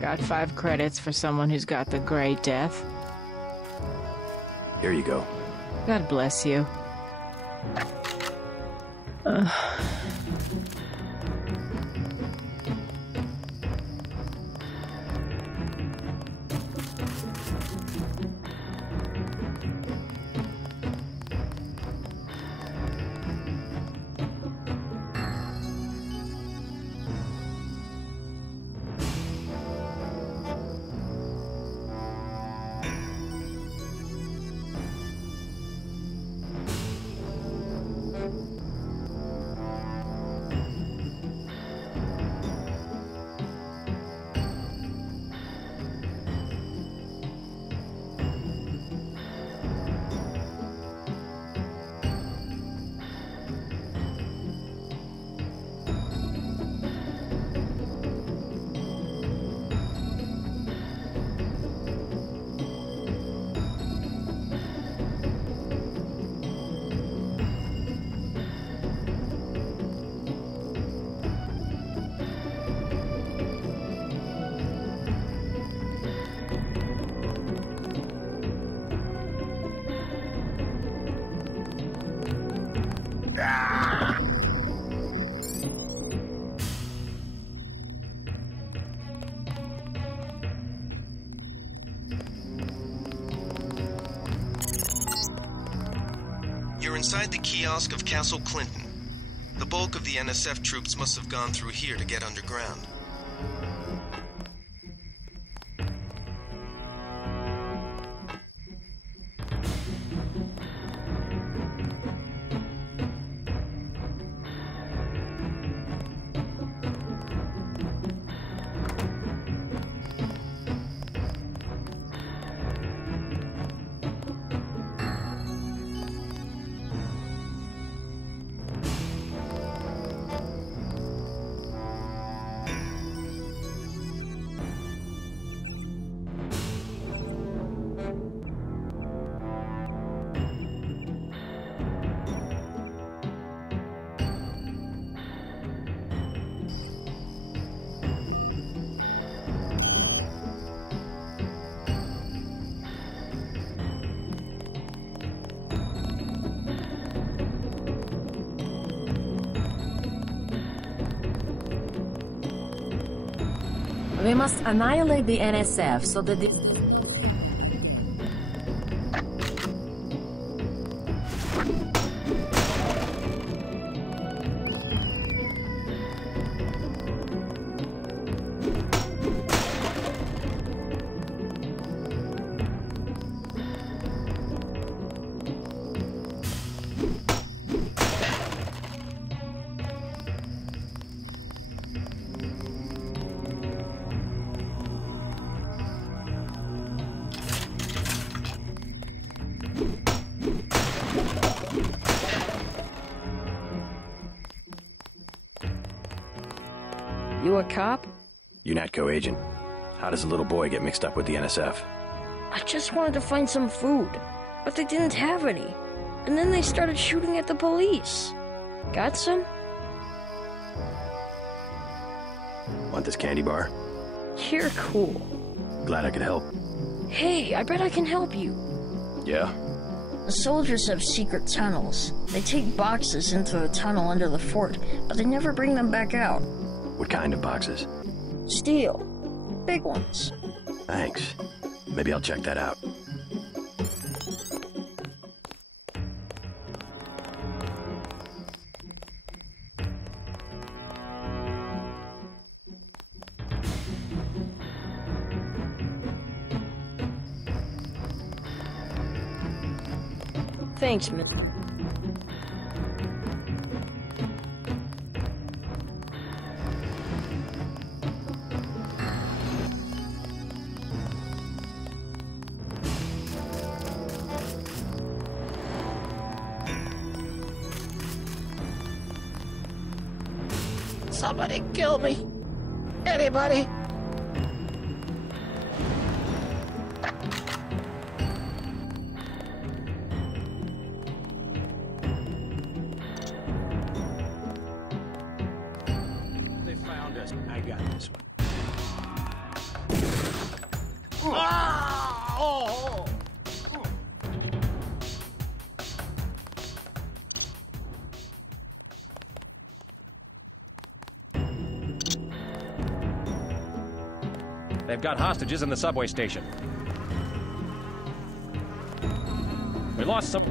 Got 5 credits for someone who's got the Gray Death. Here you go. God bless you. inside the kiosk of Castle Clinton. The bulk of the NSF troops must have gone through here to get underground. We must annihilate the NSF so that the... You a cop? UNATCO agent. How does a little boy get mixed up with the NSF? I just wanted to find some food, but they didn't have any. And then they started shooting at the police. Got some? Want this candy bar? You're cool. Glad I could help. Hey, I bet I can help you. Yeah? The soldiers have secret tunnels. They take boxes into the tunnel under the fort, but they never bring them back out. What kind of boxes? Steel. Big ones. Thanks. Maybe I'll check that out. Thanks, man. Somebody kill me! Anybody? They found us. I got this one. Ah! Oh! They've got hostages in the subway station. We lost some...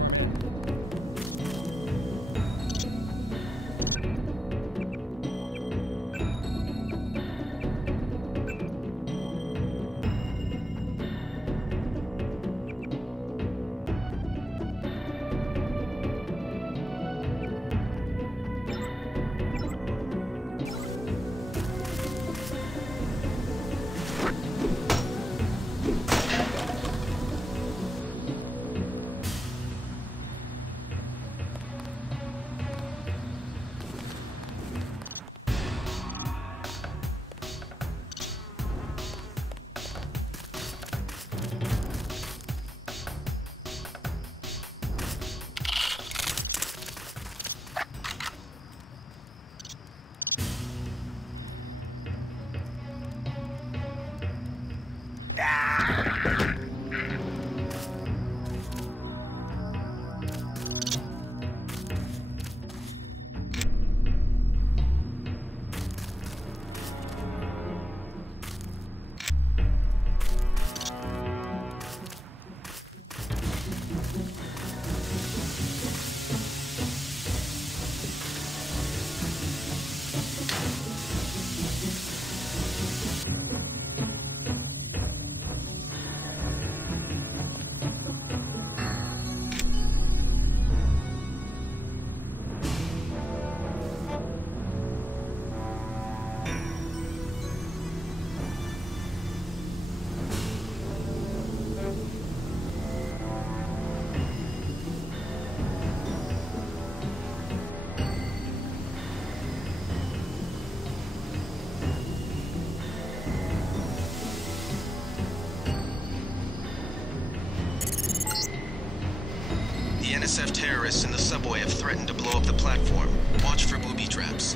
NSF terrorists in the subway have threatened to blow up the platform. Watch for booby traps.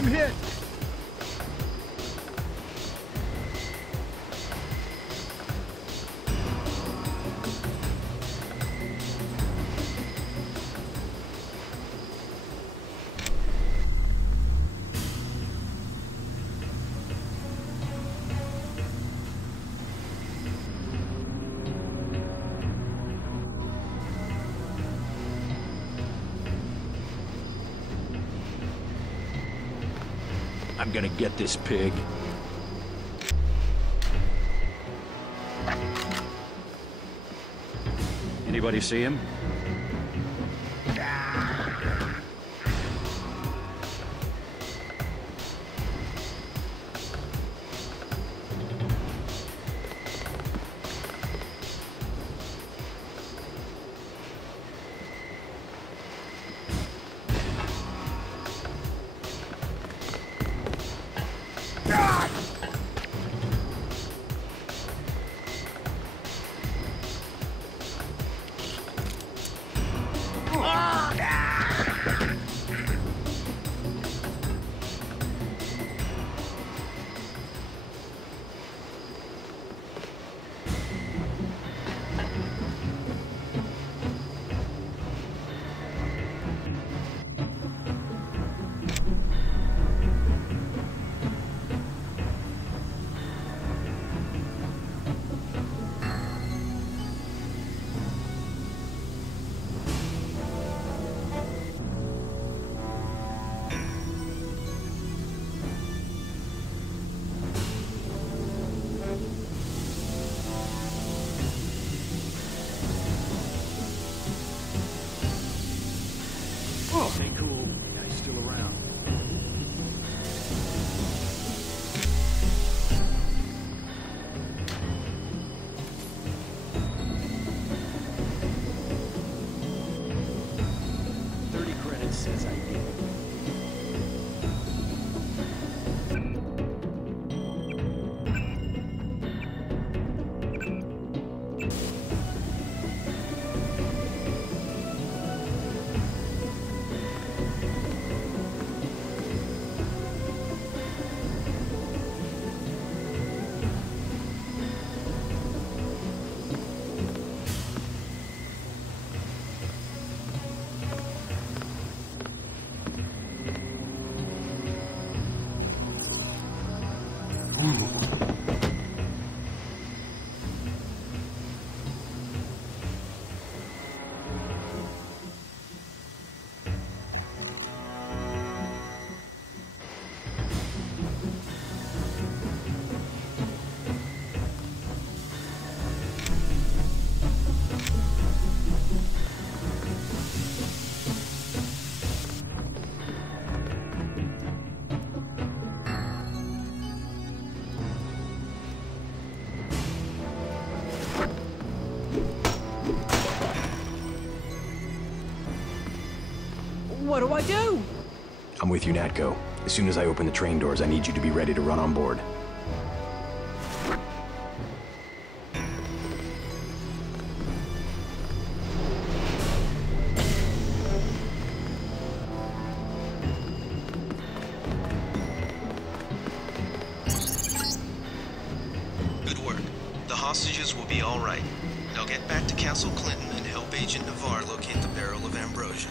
I'm hit! I'm gonna get this pig. Anybody see him? Stay cool. The guy's still around. $30 says I did. I do? I'm with you, Natko. As soon as I open the train doors, I need you to be ready to run on board. Good work. The hostages will be all right. Now get back to Castle Clinton and help Agent Navarre locate the barrel of ambrosia.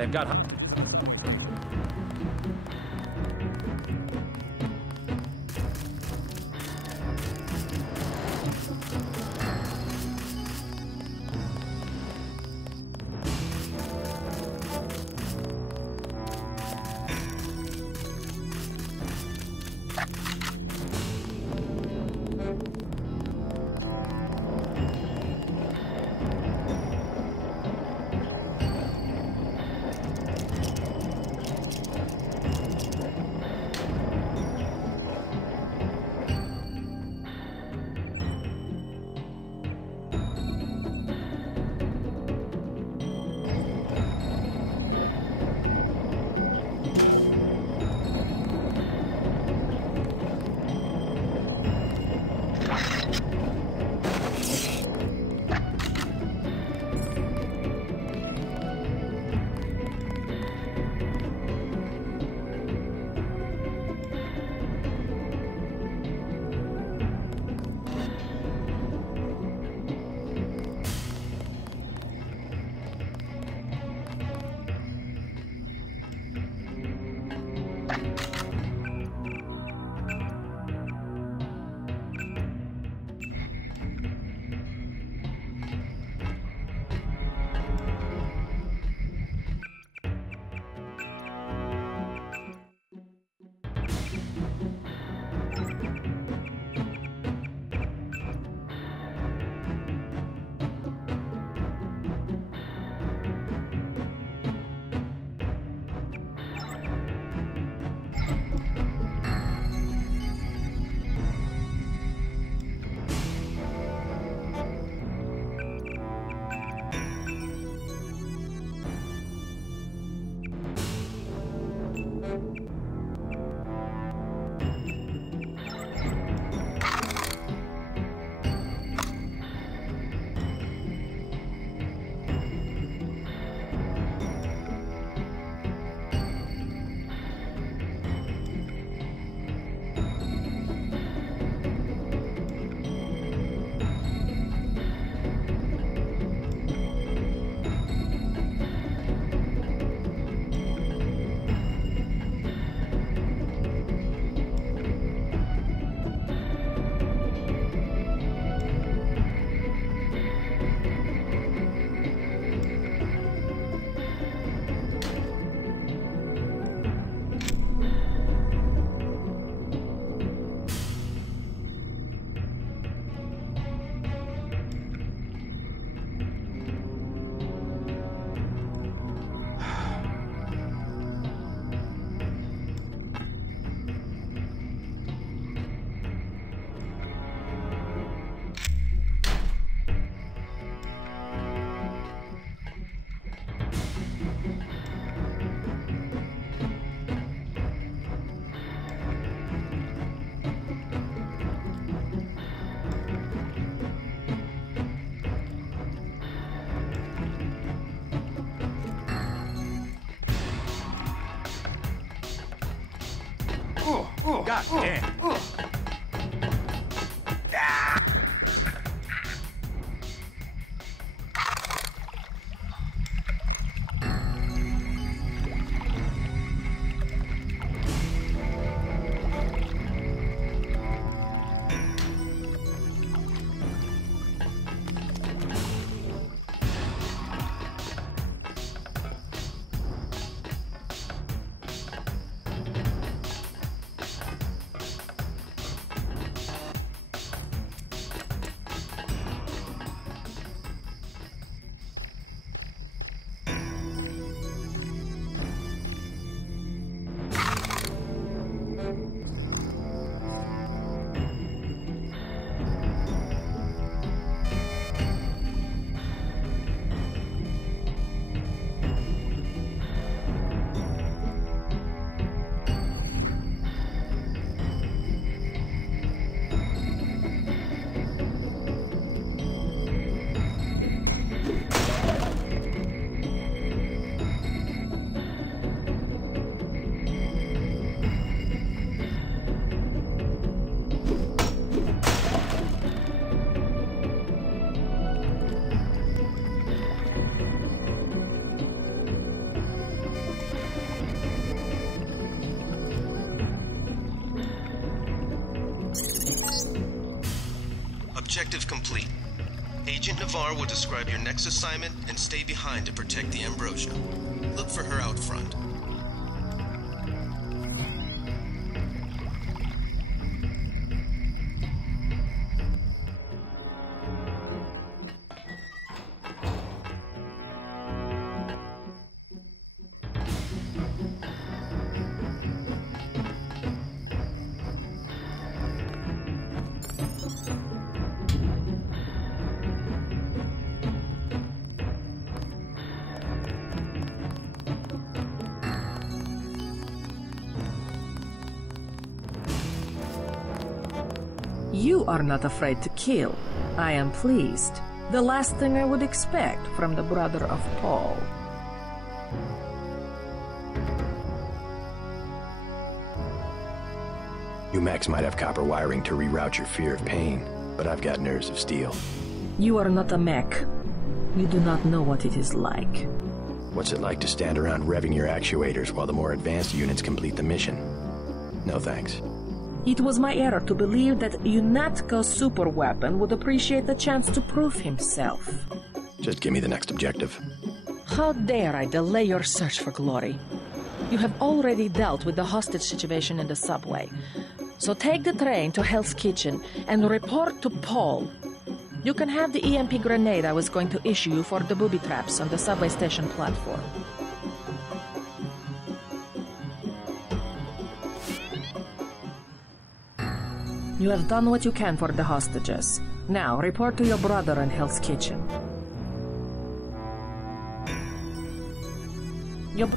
They've got... God damn. Objective complete. Agent Navarre will describe your next assignment and stay behind to protect the Ambrosia. Look for her out front. You are not afraid to kill. I am pleased. The last thing I would expect from the brother of Paul. You mechs might have copper wiring to reroute your fear of pain, but I've got nerves of steel. You are not a mech. You do not know what it is like. What's it like to stand around revving your actuators while the more advanced units complete the mission? No thanks. It was my error to believe that UNATCO's super weapon would appreciate the chance to prove himself. Just give me the next objective. How dare I delay your search for glory? You have already dealt with the hostage situation in the subway. So take the train to Hell's Kitchen and report to Paul. You can have the EMP grenade I was going to issue you for the booby traps on the subway station platform. You have done what you can for the hostages. Now, report to your brother in Hell's Kitchen. Your...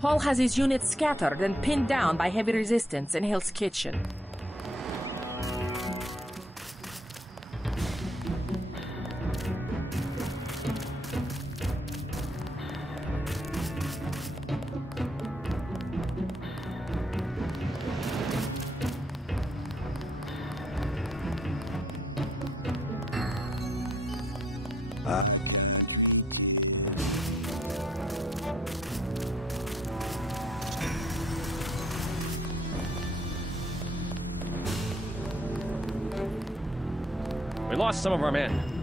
Paul has his units scattered and pinned down by heavy resistance in Hell's Kitchen. lost some of our men.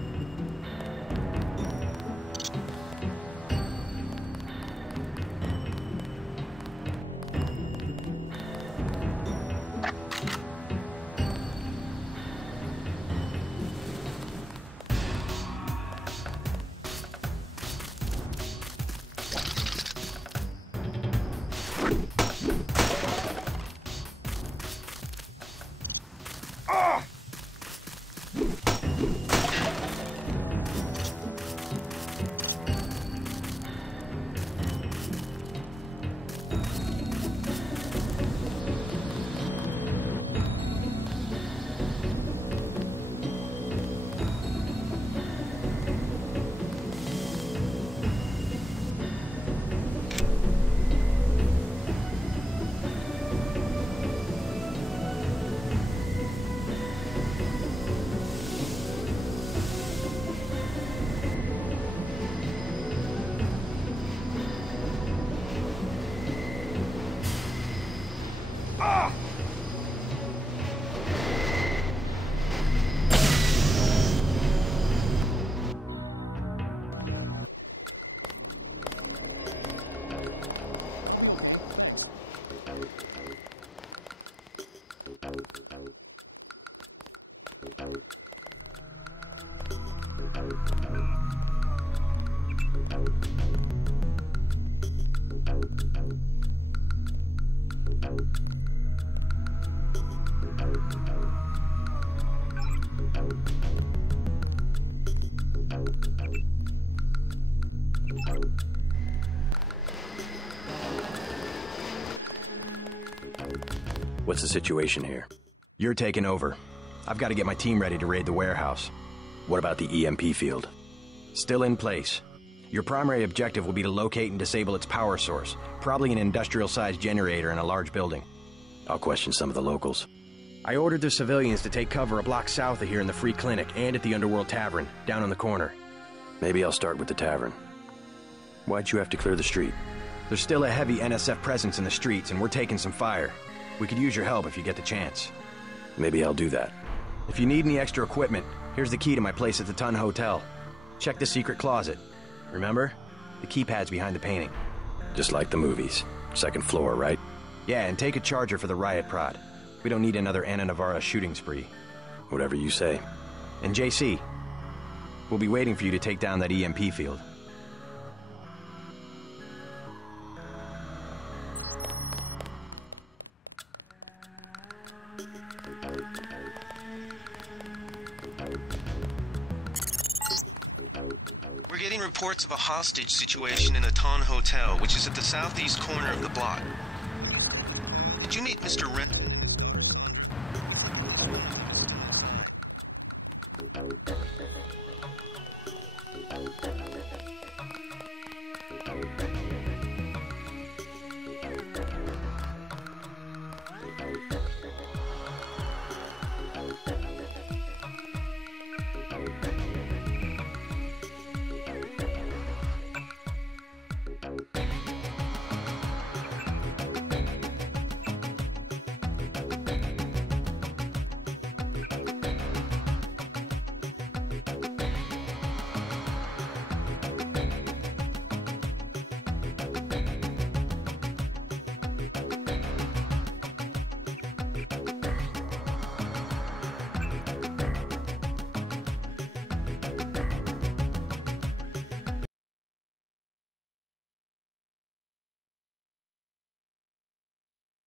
What's the situation here? You're taking over. I've got to get my team ready to raid the warehouse. What about the EMP field? Still in place. Your primary objective will be to locate and disable its power source, probably an industrial-sized generator in a large building. I'll question some of the locals. I ordered the civilians to take cover a block south of here in the Free Clinic and at the Underworld Tavern, down on the corner. Maybe I'll start with the tavern. Why'd you have to clear the street? There's still a heavy NSF presence in the streets, and we're taking some fire. We could use your help if you get the chance. Maybe I'll do that. If you need any extra equipment, here's the key to my place at the Ton Hotel. Check the secret closet. Remember? The keypad's behind the painting. Just like the movies. Second floor, right? Yeah, and take a charger for the riot prod. We don't need another Anna Navarra shooting spree. Whatever you say. And JC, we'll be waiting for you to take down that EMP field. We're getting reports of a hostage situation in a Ton Hotel, which is at the southeast corner of the block. Did you meet Mr. Ren?